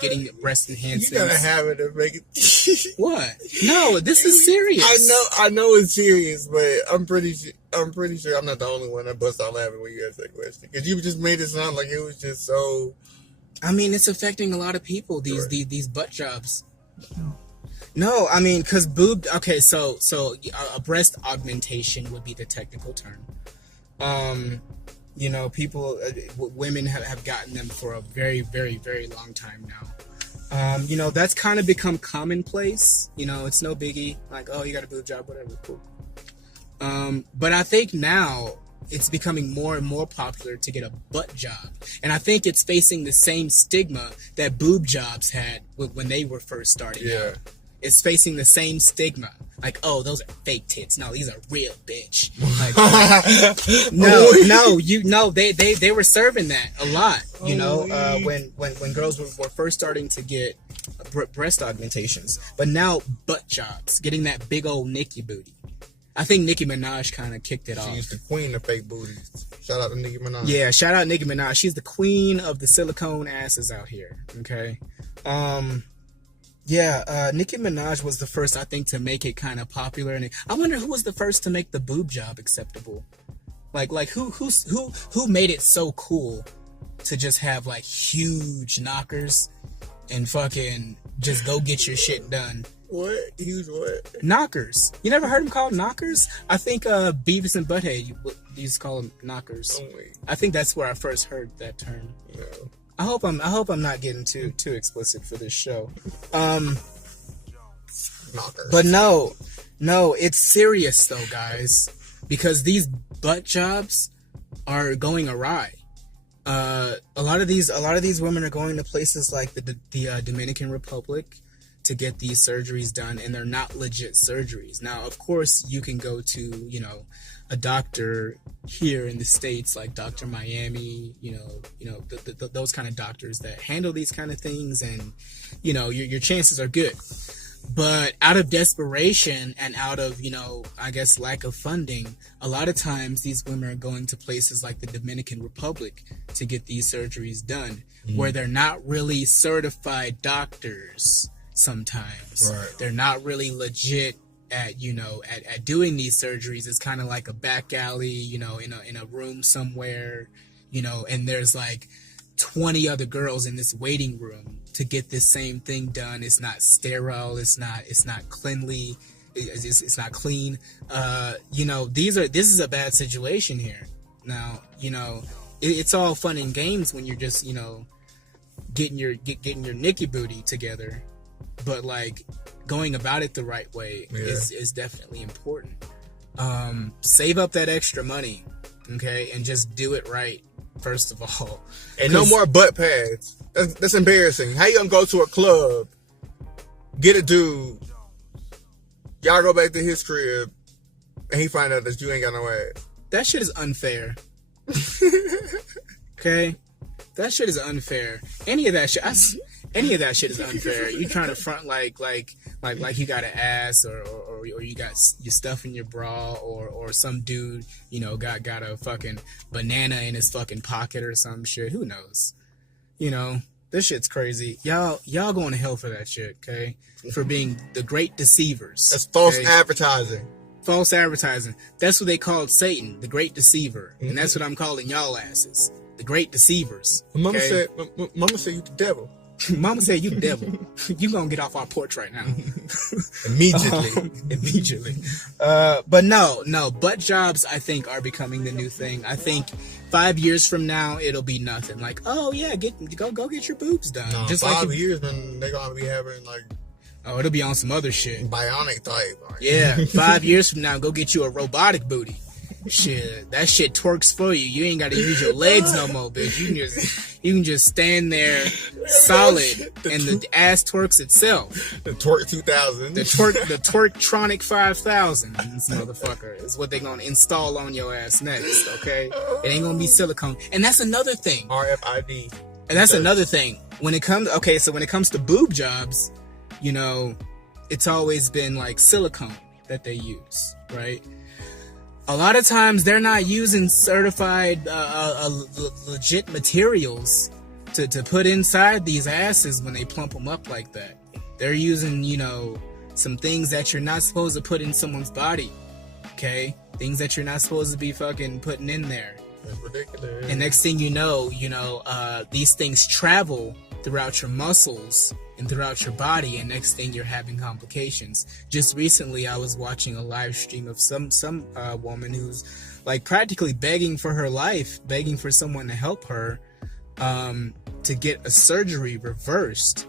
getting breast enhancements. You gotta have it to make it. What? No, this is serious. I know it's serious, but I'm pretty sure I'm not the only one that busts out laughing when you ask that question. Because you just made it sound like it was just so. I mean, it's affecting a lot of people. These butt jobs. No, I mean, because boob. Okay, so a breast augmentation would be the technical term. People, women have gotten them for a very, very, very long time now. That's kind of become commonplace. It's no biggie. Like, oh, you got a boob job, whatever, cool. But I think now it's becoming more and more popular to get a butt job. And I think it's facing the same stigma that boob jobs had when they were first starting out. It's facing the same stigma. Like, oh, those are fake tits. No, these are real, bitch. Like, they were serving that a lot. When girls were first starting to get breast augmentations, but now butt jobs, getting that big old Nicki booty. I think Nicki Minaj kind of kicked it off. She's the queen of fake booties. Shout out to Nicki Minaj. Yeah, shout out Nicki Minaj. She's the queen of the silicone asses out here. Okay. Nicki Minaj was the first, I think, to make it kind of popular, and I wonder who was the first to make the boob job acceptable. Like who made it so cool to just have huge knockers and fucking just go get your shit done. What? Huge what? Knockers. You never heard them called knockers? I think Beavis and Butthead used to call them knockers. Oh, wait. I think that's where I first heard that term. No. I hope I'm not getting too explicit for this show. Knockers. But no, it's serious though, guys, because these butt jobs are going awry. A lot of these women are going to places like the Dominican Republic to get these surgeries done, and they're not legit surgeries. Now, of course, you can go to, a doctor here in the States, like Dr. Miami, those kind of doctors that handle these kind of things, and, your chances are good. But out of desperation and out of, I guess lack of funding, a lot of times these women are going to places like the Dominican Republic to get these surgeries done, where they're not really certified doctors. Sometimes they're not really legit at doing these surgeries. It's kind of like a back alley, in a room somewhere, and there's 20 other girls in this waiting room to get this same thing done. It's not sterile. It's not cleanly. It's not clean. You know, this is a bad situation here. Now, you know, it's all fun and games when you're just, you know, getting your Nicky booty together, but like going about it the right way is definitely important. Save up that extra money, okay, and just do it right first of all. And no more butt pads. That's embarrassing. How you gonna go to a club, get a dude, y'all go back to his crib, and he find out that you ain't got no ass? That shit is unfair. Okay, that shit is unfair. Any of that shit is unfair. You trying to front like you got an ass or you got your stuff in your bra or some dude, you know, got a fucking banana in his fucking pocket or some shit. Who knows? You know, this shit's crazy. Y'all going to hell for that shit, okay? For being the great deceivers. That's false advertising. False advertising. That's what they called Satan, the great deceiver. And that's what I'm calling y'all asses. The great deceivers. Mama okay? said you the devil. Mama said you the devil. You gonna get off our porch right now. Immediately. But no, butt jobs I think are becoming the new thing. I think 5 years from now it'll be nothing. Like, oh yeah, go get your boobs done. No, just 5 like years when they gonna be having like, oh, it'll be on some other shit. Bionic type. Like. Yeah, 5 years from now, go get you a robotic booty. Shit, that shit twerks for you. You ain't got to use your legs no more, bitch. You can just stand there solid, and the ass twerks itself. The twerk 2000. The twerktronic 5000. This motherfucker is what they gonna install on your ass next. Okay, it ain't gonna be silicone, and that's another thing. RFID. And that's another thing. When it comes to boob jobs, you know, it's always been like silicone that they use, right? A lot of times they're not using certified legit materials to put inside these asses when they plump them up like that. They're using, you know, some things that you're not supposed to put in someone's body, okay? Things that you're not supposed to be fucking putting in there. That's ridiculous. And next thing you know, these things travel throughout your muscles and throughout your body, and next thing you're having complications. Just recently I was watching a live stream of some woman who's like practically begging for her life, begging for someone to help her to get a surgery reversed,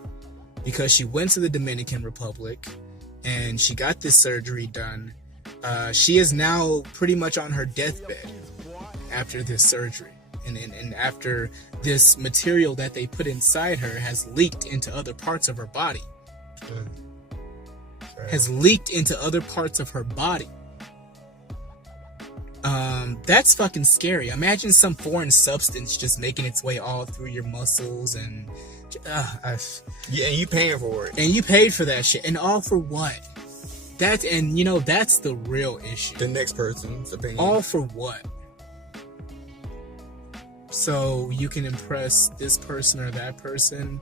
because she went to the Dominican Republic and she got this surgery done. She is now pretty much on her deathbed after this surgery. And after this material that they put inside her has leaked into other parts of her body. Has leaked into other parts of her body. That's fucking scary. Imagine some foreign substance just making its way all through your muscles and... yeah, and you paying for it. And you paid for that shit. And all for what? That's the real issue. The next person's opinion. All for what? So you can impress this person or that person,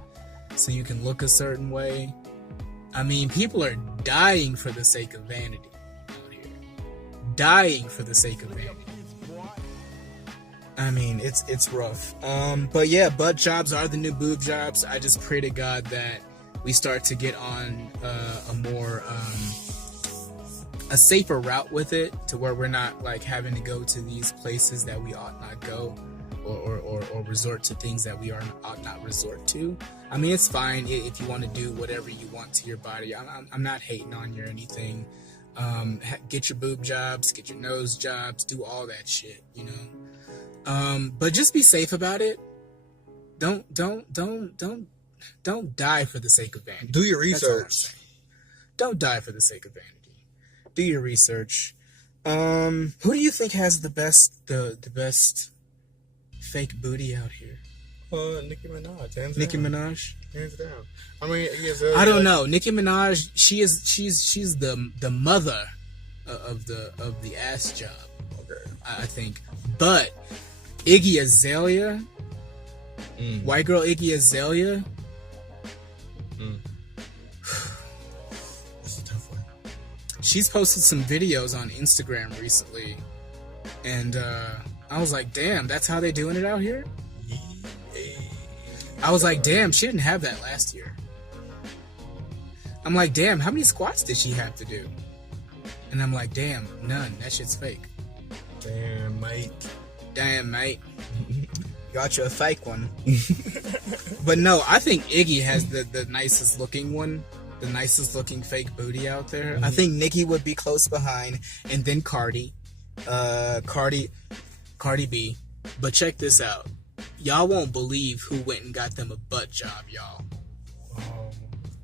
so you can look a certain way. I mean, people are dying for the sake of vanity out here. Dying for the sake of vanity. I mean, it's rough. But yeah, butt jobs are the new boob jobs. I just pray to God that we start to get on a more a safer route with it, to where we're not like having to go to these places that we ought not go. Or resort to things that we ought not resort to. I mean, it's fine if you want to do whatever you want to your body. I'm not hating on you or anything. Get your boob jobs, get your nose jobs, do all that shit, you know. But just be safe about it. Don't die for the sake of vanity. Do your research. Don't die for the sake of vanity. Do your research. Who do you think has the best fake booty out here? Nicki Minaj. Hands down. I mean, yes. I don't know. Nicki Minaj. She's the mother of the ass job. Okay. I think. But Iggy Azalea, white girl Iggy Azalea. That's a tough one. She's posted some videos on Instagram recently, and I was like, damn, that's how they doing it out here? I was like, damn, she didn't have that last year. I'm like, damn, how many squats did she have to do? And I'm like, damn, none. That shit's fake. Damn, mate. Damn, mate. Got you a fake one. But no, I think Iggy has the nicest looking one. The nicest looking fake booty out there. I think Nicki would be close behind. And then Cardi. Cardi B. But check this out. Y'all won't believe who went and got them a butt job, y'all.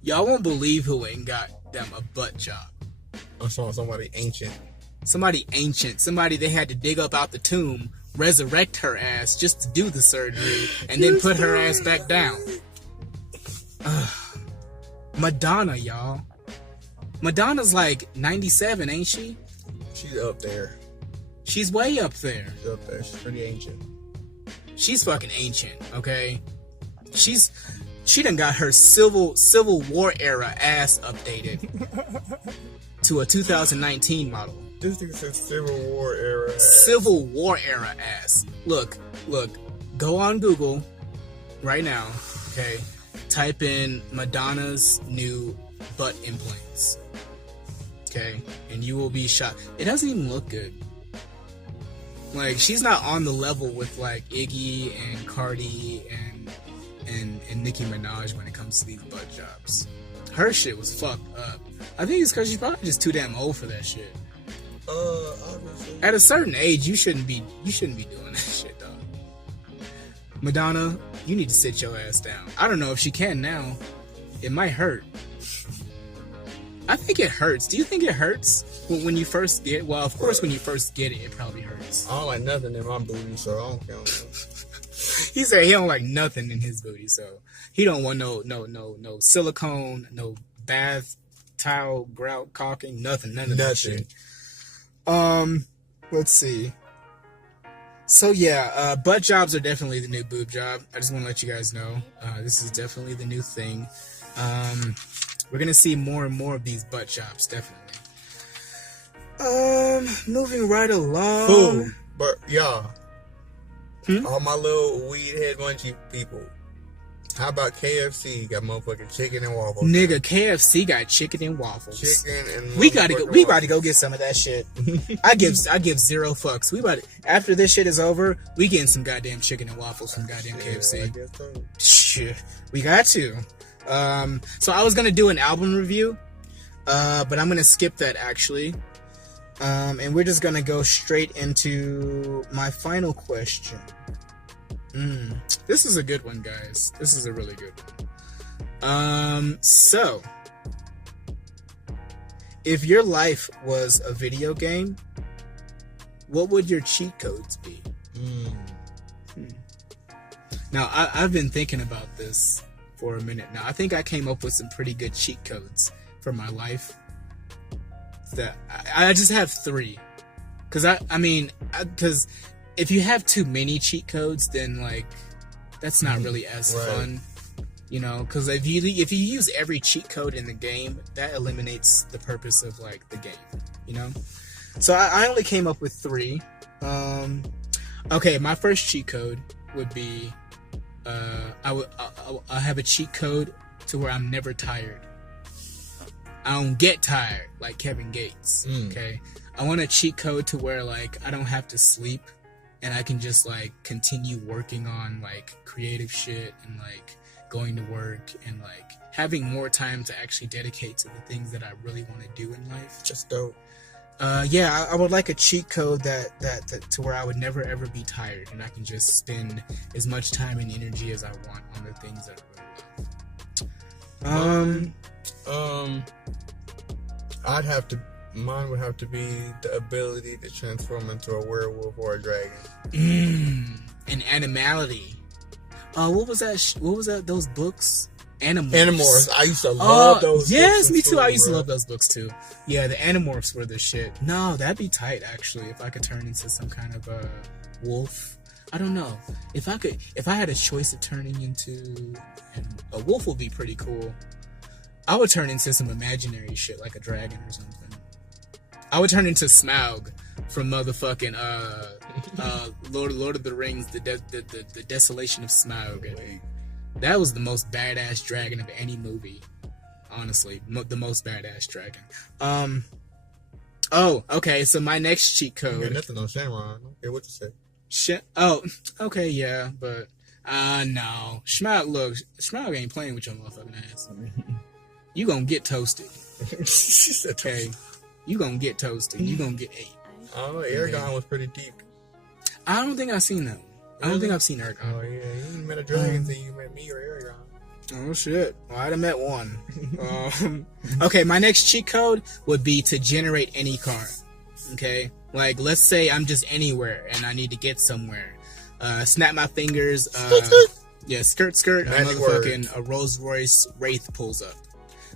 Y'all won't believe who went and got them a butt job. I saw somebody ancient. Somebody ancient. Somebody they had to dig up out the tomb, resurrect her ass just to do the surgery, and then put her ass back down. Madonna, y'all. Madonna's like 97, ain't she? She's up there. She's way up there. She's up there. She's pretty ancient. She's fucking ancient, okay? She done got her Civil War era ass updated to a 2019 model. This thing says Civil War era ass. Civil War era ass. Look, go on Google right now, okay? Type in Madonna's new butt implants, okay? And you will be shocked. It doesn't even look good. Like, she's not on the level with like Iggy and Cardi and Nicki Minaj when it comes to these butt jobs. Her shit was fucked up. I think it's because she's probably just too damn old for that shit. Obviously. At a certain age, you shouldn't be doing that shit, dog. Madonna, you need to sit your ass down. I don't know if she can now. It might hurt. I think it hurts. Do you think it hurts when you first get? Well, of course, when you first get it, it probably hurts. I don't like nothing in my booty, so I don't care. He said he don't like nothing in his booty, so he don't want no silicone, no bath towel, grout caulking, nothing, none of that shit. Let's see. So yeah, butt jobs are definitely the new boob job. I just want to let you guys know, this is definitely the new thing. We're gonna see more and more of these butt jobs, definitely. Moving right along. Food, but y'all, all my little weed head munchy people. How about KFC got motherfucking chicken and waffles? Nigga, KFC got chicken and waffles. Chicken and we about to go get some of that shit. I give zero fucks. After this shit is over, we getting some goddamn chicken and waffles from goddamn KFC. I guess so. Shit, we got to. So I was gonna do an album review, but I'm gonna skip that actually. And we're just gonna go straight into my final question. This is a good one, guys. This is a really good one. So, if your life was a video game, what would your cheat codes be? Now, I've been thinking about this for a minute now. I think I came up with some pretty good cheat codes for my life. That I just have 3. Because if you have too many cheat codes, then like that's not really as fun, you know. Because if you use every cheat code in the game, that eliminates the purpose of like the game, you know. So I only came up with 3. Okay, my first cheat code would be I have a cheat code to where I'm never tired. I don't get tired like Kevin Gates. Okay, I want a cheat code to where like I don't have to sleep. And I can just like continue working on like creative shit and like going to work and like having more time to actually dedicate to the things that I really want to do in life. Just dope. Yeah, I would like a cheat code that to where I would never ever be tired and I can just spend as much time and energy as I want on the things that I really love. Mine would have to be the ability to transform into a werewolf or a dragon. An animality. What was that? Those books? Animorphs. I used to love those. Yes, me too. I used to love those books too. Yeah, the Animorphs were the shit. No, that'd be tight actually. If I could turn into some kind of a wolf. I don't know. If I had a choice of turning into a wolf, would be pretty cool. I would turn into some imaginary shit like a dragon or something. I would turn into Smaug from motherfucking Lord of the Rings, the Desolation of Smaug. That was the most badass dragon of any movie. Honestly, the most badass dragon. Oh, okay. So my next cheat code. Got nothing on Shamron. Okay, what you say? Shit. Oh, okay, yeah, but no. Schmaug ain't playing with your motherfucking ass. You gonna get toasted. Okay, you gonna get toasted. You gonna get ate. I don't know. Aragon was pretty deep. I don't think I've seen that. I don't think I've seen Aragon. Oh yeah, you met a dragon until you met me or Aragon. Oh shit! Well, I'd have met one. Okay, my next cheat code would be to generate any card. Okay, like let's say I'm just anywhere and I need to get somewhere. Snap my fingers. Yeah, skirt. A motherfucking a Rolls Royce Wraith pulls up,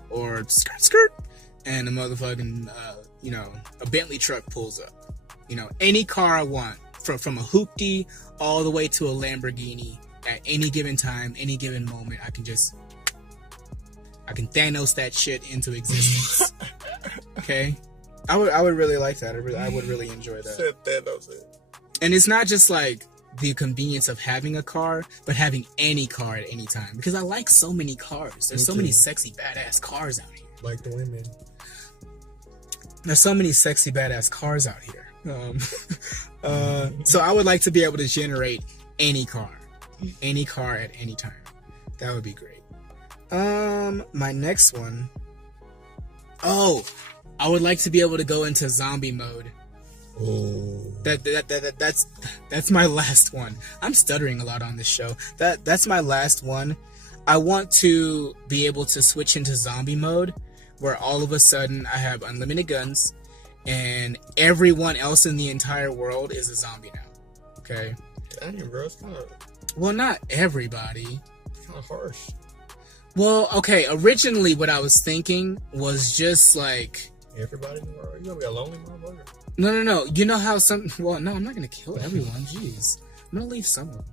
or skirt, and a motherfucking a Bentley truck pulls up. Any car I want, from a hoopty all the way to a Lamborghini. At any given time, any given moment, I can Thanos that shit into existence. Okay, I would really like that. I would really enjoy that. Thanos it. And it's not just like the convenience of having a car, but having any car at any time. Because I like so many cars. There's so many sexy badass cars out here. Like the women. There's so many sexy badass cars out here. So I would like to be able to generate any car at any time. That would be great. My next one. Oh, I would like to be able to go into zombie mode. Oh. That's my last one. I'm stuttering a lot on this show. That's my last one. I want to be able to switch into zombie mode, where all of a sudden I have unlimited guns, and everyone else in the entire world is a zombie now. Okay. Dang, bro, it's kind of. Well, not everybody. Kind of harsh. Well, okay. Originally, what I was thinking was just like everybody in the world. You gonna be a lonely motherfucker. No. You know how some? Well, no, I'm not gonna kill everyone. Jeez, I'm gonna leave some of them.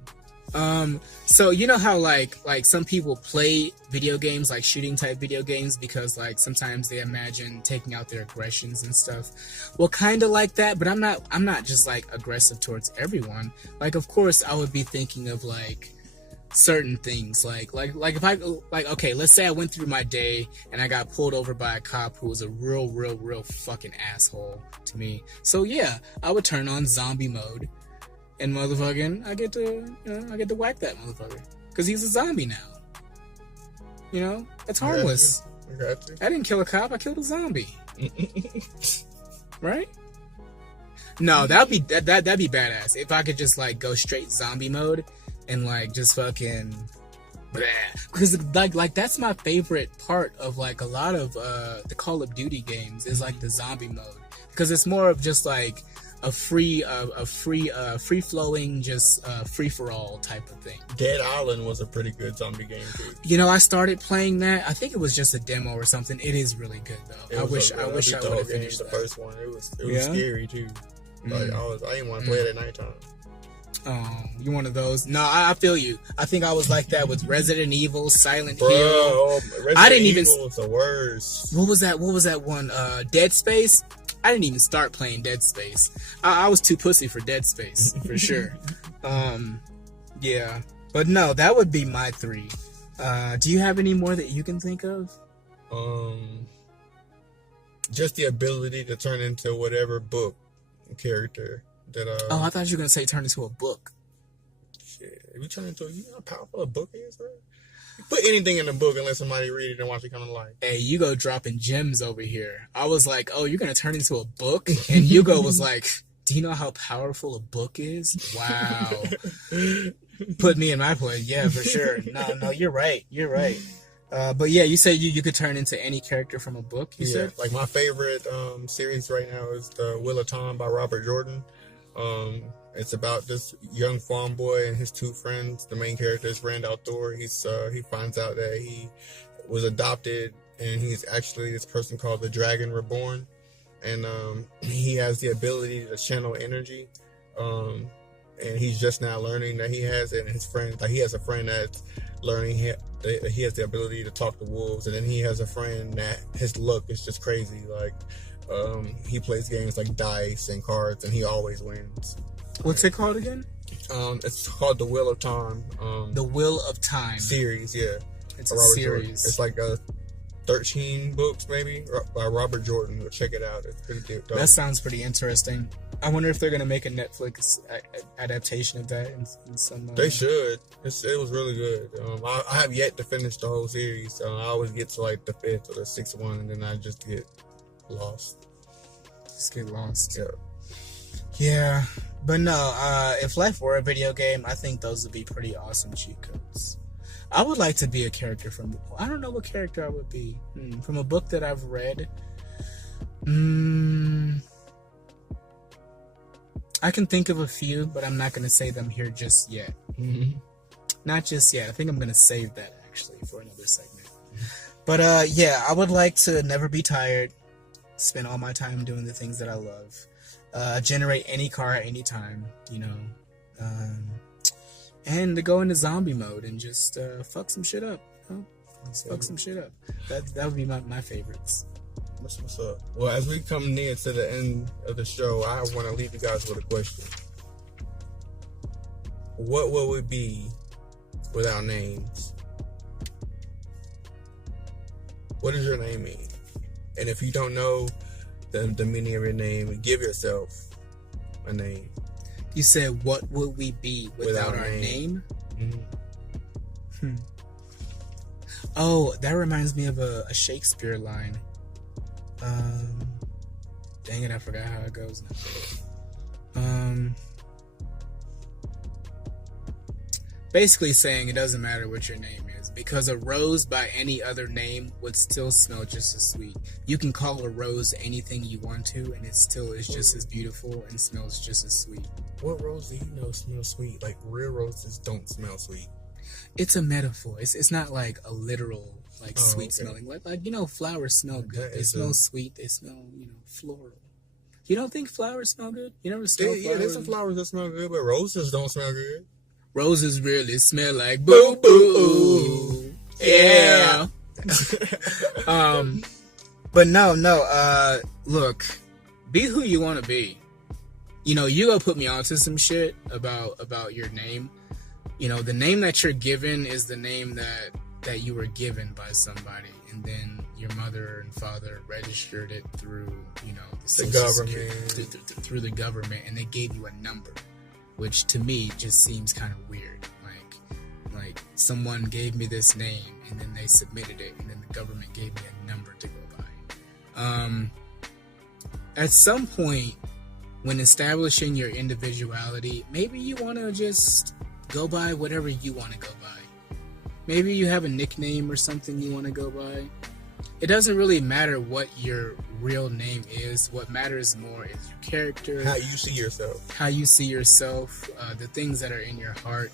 So you know how like some people play video games, like shooting type video games, because like sometimes they imagine taking out their aggressions and stuff. Well, kind of like that, but I'm not just like aggressive towards everyone. Like, of course, I would be thinking of like certain things, like if I okay, let's say I went through my day and I got pulled over by a cop who was a real fucking asshole to me. So yeah, I would turn on zombie mode. And motherfucking, I get to whack that motherfucker. Because he's a zombie now. That's harmless. I didn't kill a cop, I killed a zombie. Right? No, that'd be badass. If I could just like go straight zombie mode and like just fucking blah. Because like that's my favorite part of like a lot of the Call of Duty games is like the zombie mode. Because it's more of just like a free flowing, just free for all type of thing. Dead Island was a pretty good zombie game too. I started playing that. I think it was just a demo or something. It is really good though. I wish I would have finished the that. First one. It was scary too. Like I didn't want to play it at nighttime. Oh, you one of those? No, I feel you. I think I was like that with Resident Evil, Silent Hill. I didn't even. Was the worst. What was that one? Dead Space. I didn't even start playing Dead Space. I was too pussy for Dead Space, for sure. Yeah. But no, that would be my 3. Do you have any more that you can think of? Just the ability to turn into whatever book character that. Oh, I thought you were gonna say turn into a book. Shit, if you turn into you know how powerful a book is, right? Put anything in the book and let somebody read it and watch it come to life. Hey, Yugo dropping gems over here. I was like, oh, you're going to turn into a book? And Yugo was like, do you know how powerful a book is? Wow. Put me in my place. Yeah, for sure. No, you're right. But yeah, you said you could turn into any character from a book, you said? Like my favorite series right now is the Wheel of Time by Robert Jordan. It's about this young farm boy and his 2 friends. The main character is Randall Thor. He finds out that he was adopted, and he's actually this person called the Dragon Reborn, and he has the ability to channel energy. And he's just now learning that he has it. And his friend, like he has a friend that's learning he has the ability to talk to wolves, and then he has a friend that his luck is just crazy. Like he plays games like dice and cards, and he always wins. What's it called again? It's called The Wheel of Time. The Wheel of Time series, yeah. It's a Robert series. Jordan. It's like 13 books maybe by Robert Jordan. Go check it out. It's pretty dope. That sounds pretty interesting. I wonder if they're gonna make a Netflix adaptation of that. In some, they should. It was really good. I have yet to finish the whole series. I always get to like the 5th or the 6th one, and then I just get lost. Just get lost. Yeah. Yeah, but no. If life were a video game, I think those would be pretty awesome cheat codes. I would like to be a character from. I don't know what character I would be from a book that I've read. I can think of a few, but I'm not going to say them here just yet. Mm-hmm. Not just yet. I think I'm going to save that actually for another segment. But yeah, I would like to never be tired. Spend all my time doing the things that I love. Generate any car at any time. You know. And to go into zombie mode and just fuck some shit up. You know? Fuck some shit up. That would be my favorites. What's up? Well, as we come near to the end of the show, I want to leave you guys with a question. What will we be without names? What does your name mean? And if you don't know the meaning of your name, give yourself a name. You said, what would we be without our name? Mm-hmm. Oh, that reminds me of a Shakespeare line. Dang it, I forgot how it goes now. Basically saying it doesn't matter what your name is, because a rose by any other name would still smell just as sweet. You can call a rose anything you want to, and it still is just as beautiful and smells just as sweet. What rose do you know smells sweet? Like, real roses don't smell sweet. It's a metaphor. It's not like a literal sweet smelling. Like you know, flowers smell good. They smell sweet. They smell floral. You don't think flowers smell good? You never smell flowers? Yeah, there's some flowers that smell good, but roses don't smell good. Roses really smell like boo boo. Yeah. But no. Look, be who you want to be. You know, Yugo put me onto some shit about your name. You know, the name that you're given is the name that you were given by somebody, and then your mother and father registered it through, the government, through the government, and they gave you a number, which to me just seems kind of weird. Like someone gave me this name, and then they submitted it, and then the government gave me a number to go by. At some point, when establishing your individuality, maybe you want to just go by whatever you want to go by. Maybe you have a nickname or something you want to go by. It doesn't really matter what your real name is. What matters more is your character. How you see yourself. How you see yourself, the things that are in your heart.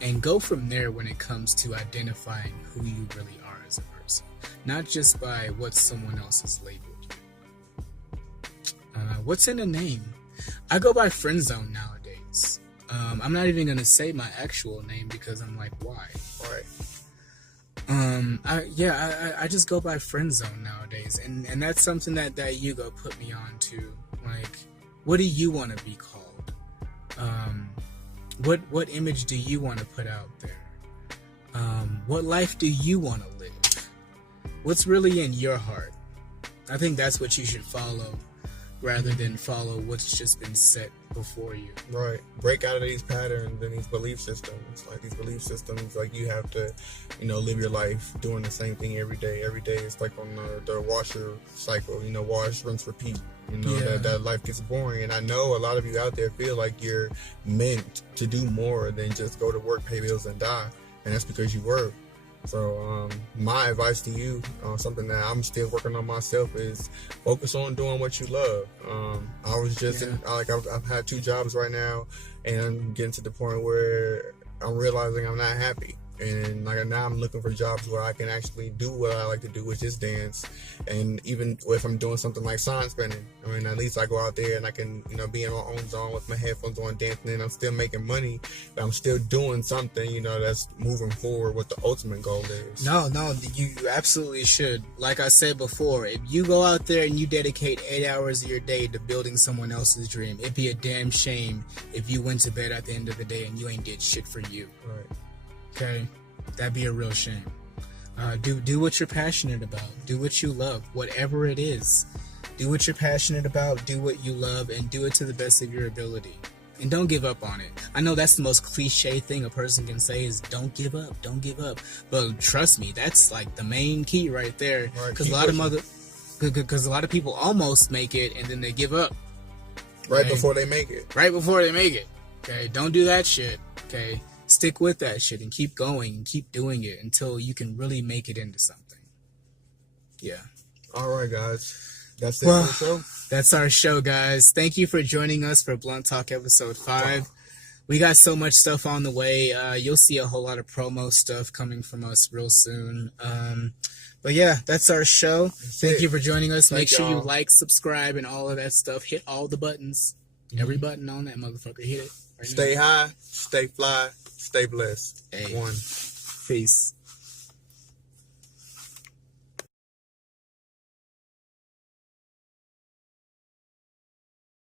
And go from there when it comes to identifying who you really are as a person. Not just by what someone else has labeled you. What's in a name? I go by FRNDZONE nowadays. I'm not even going to say my actual name because I'm like, why? Right. I just go by FRNDZONE nowadays, and that's something that Yugo put me on to. Like, what do you want to be called? What image do you want to put out there? What life do you want to live? What's really in your heart? I think that's what you should follow, rather than follow what's just been set before you. Right. Break out of these patterns and these belief systems. Like you have to, live your life doing the same thing every day. Every day it's like on the washer cycle, wash, rinse, repeat. That life gets boring. And I know a lot of you out there feel like you're meant to do more than just go to work, pay bills, and die. And that's because you work. So my advice to you, something that I'm still working on myself, is focus on doing what you love. I was just I've had 2 jobs right now, and I'm getting to the point where I'm realizing I'm not happy. And like now I'm looking for jobs where I can actually do what I like to do, which is dance. And even if I'm doing something like sign spinning, I mean, at least I go out there and I can, you know, be in my own zone with my headphones on, dancing, and I'm still making money, but I'm still doing something, you know, that's moving forward what the ultimate goal is. No, you absolutely should. Like I said before, if you go out there and you dedicate 8 hours of your day to building someone else's dream, it'd be a damn shame if you went to bed at the end of the day and you ain't did shit for you. Right. Okay? That'd be a real shame. Do what you're passionate about. Do what you love, whatever it is. Do what you're passionate about, do what you love, and do it to the best of your ability. And don't give up on it. I know that's the most cliche thing a person can say is don't give up, don't give up. But trust me, that's like the main key right there. Because a lot of people almost make it and then they give up. Right before they make it. Right before they make it. Okay, don't do that shit. Okay, stick with that shit and keep going and keep doing it until you can really make it into something. Yeah. All right, guys. That's it for the show. That's our show, guys. Thank you for joining us for Blunt Talk episode 5. We got so much stuff on the way. You'll see a whole lot of promo stuff coming from us real soon. But yeah, that's our show. Thank you for joining us. Make sure you like, subscribe, and all of that stuff. Hit all the buttons. Every button on that motherfucker. Hit it. Stay high, stay fly, stay blessed. Hey. One. Peace.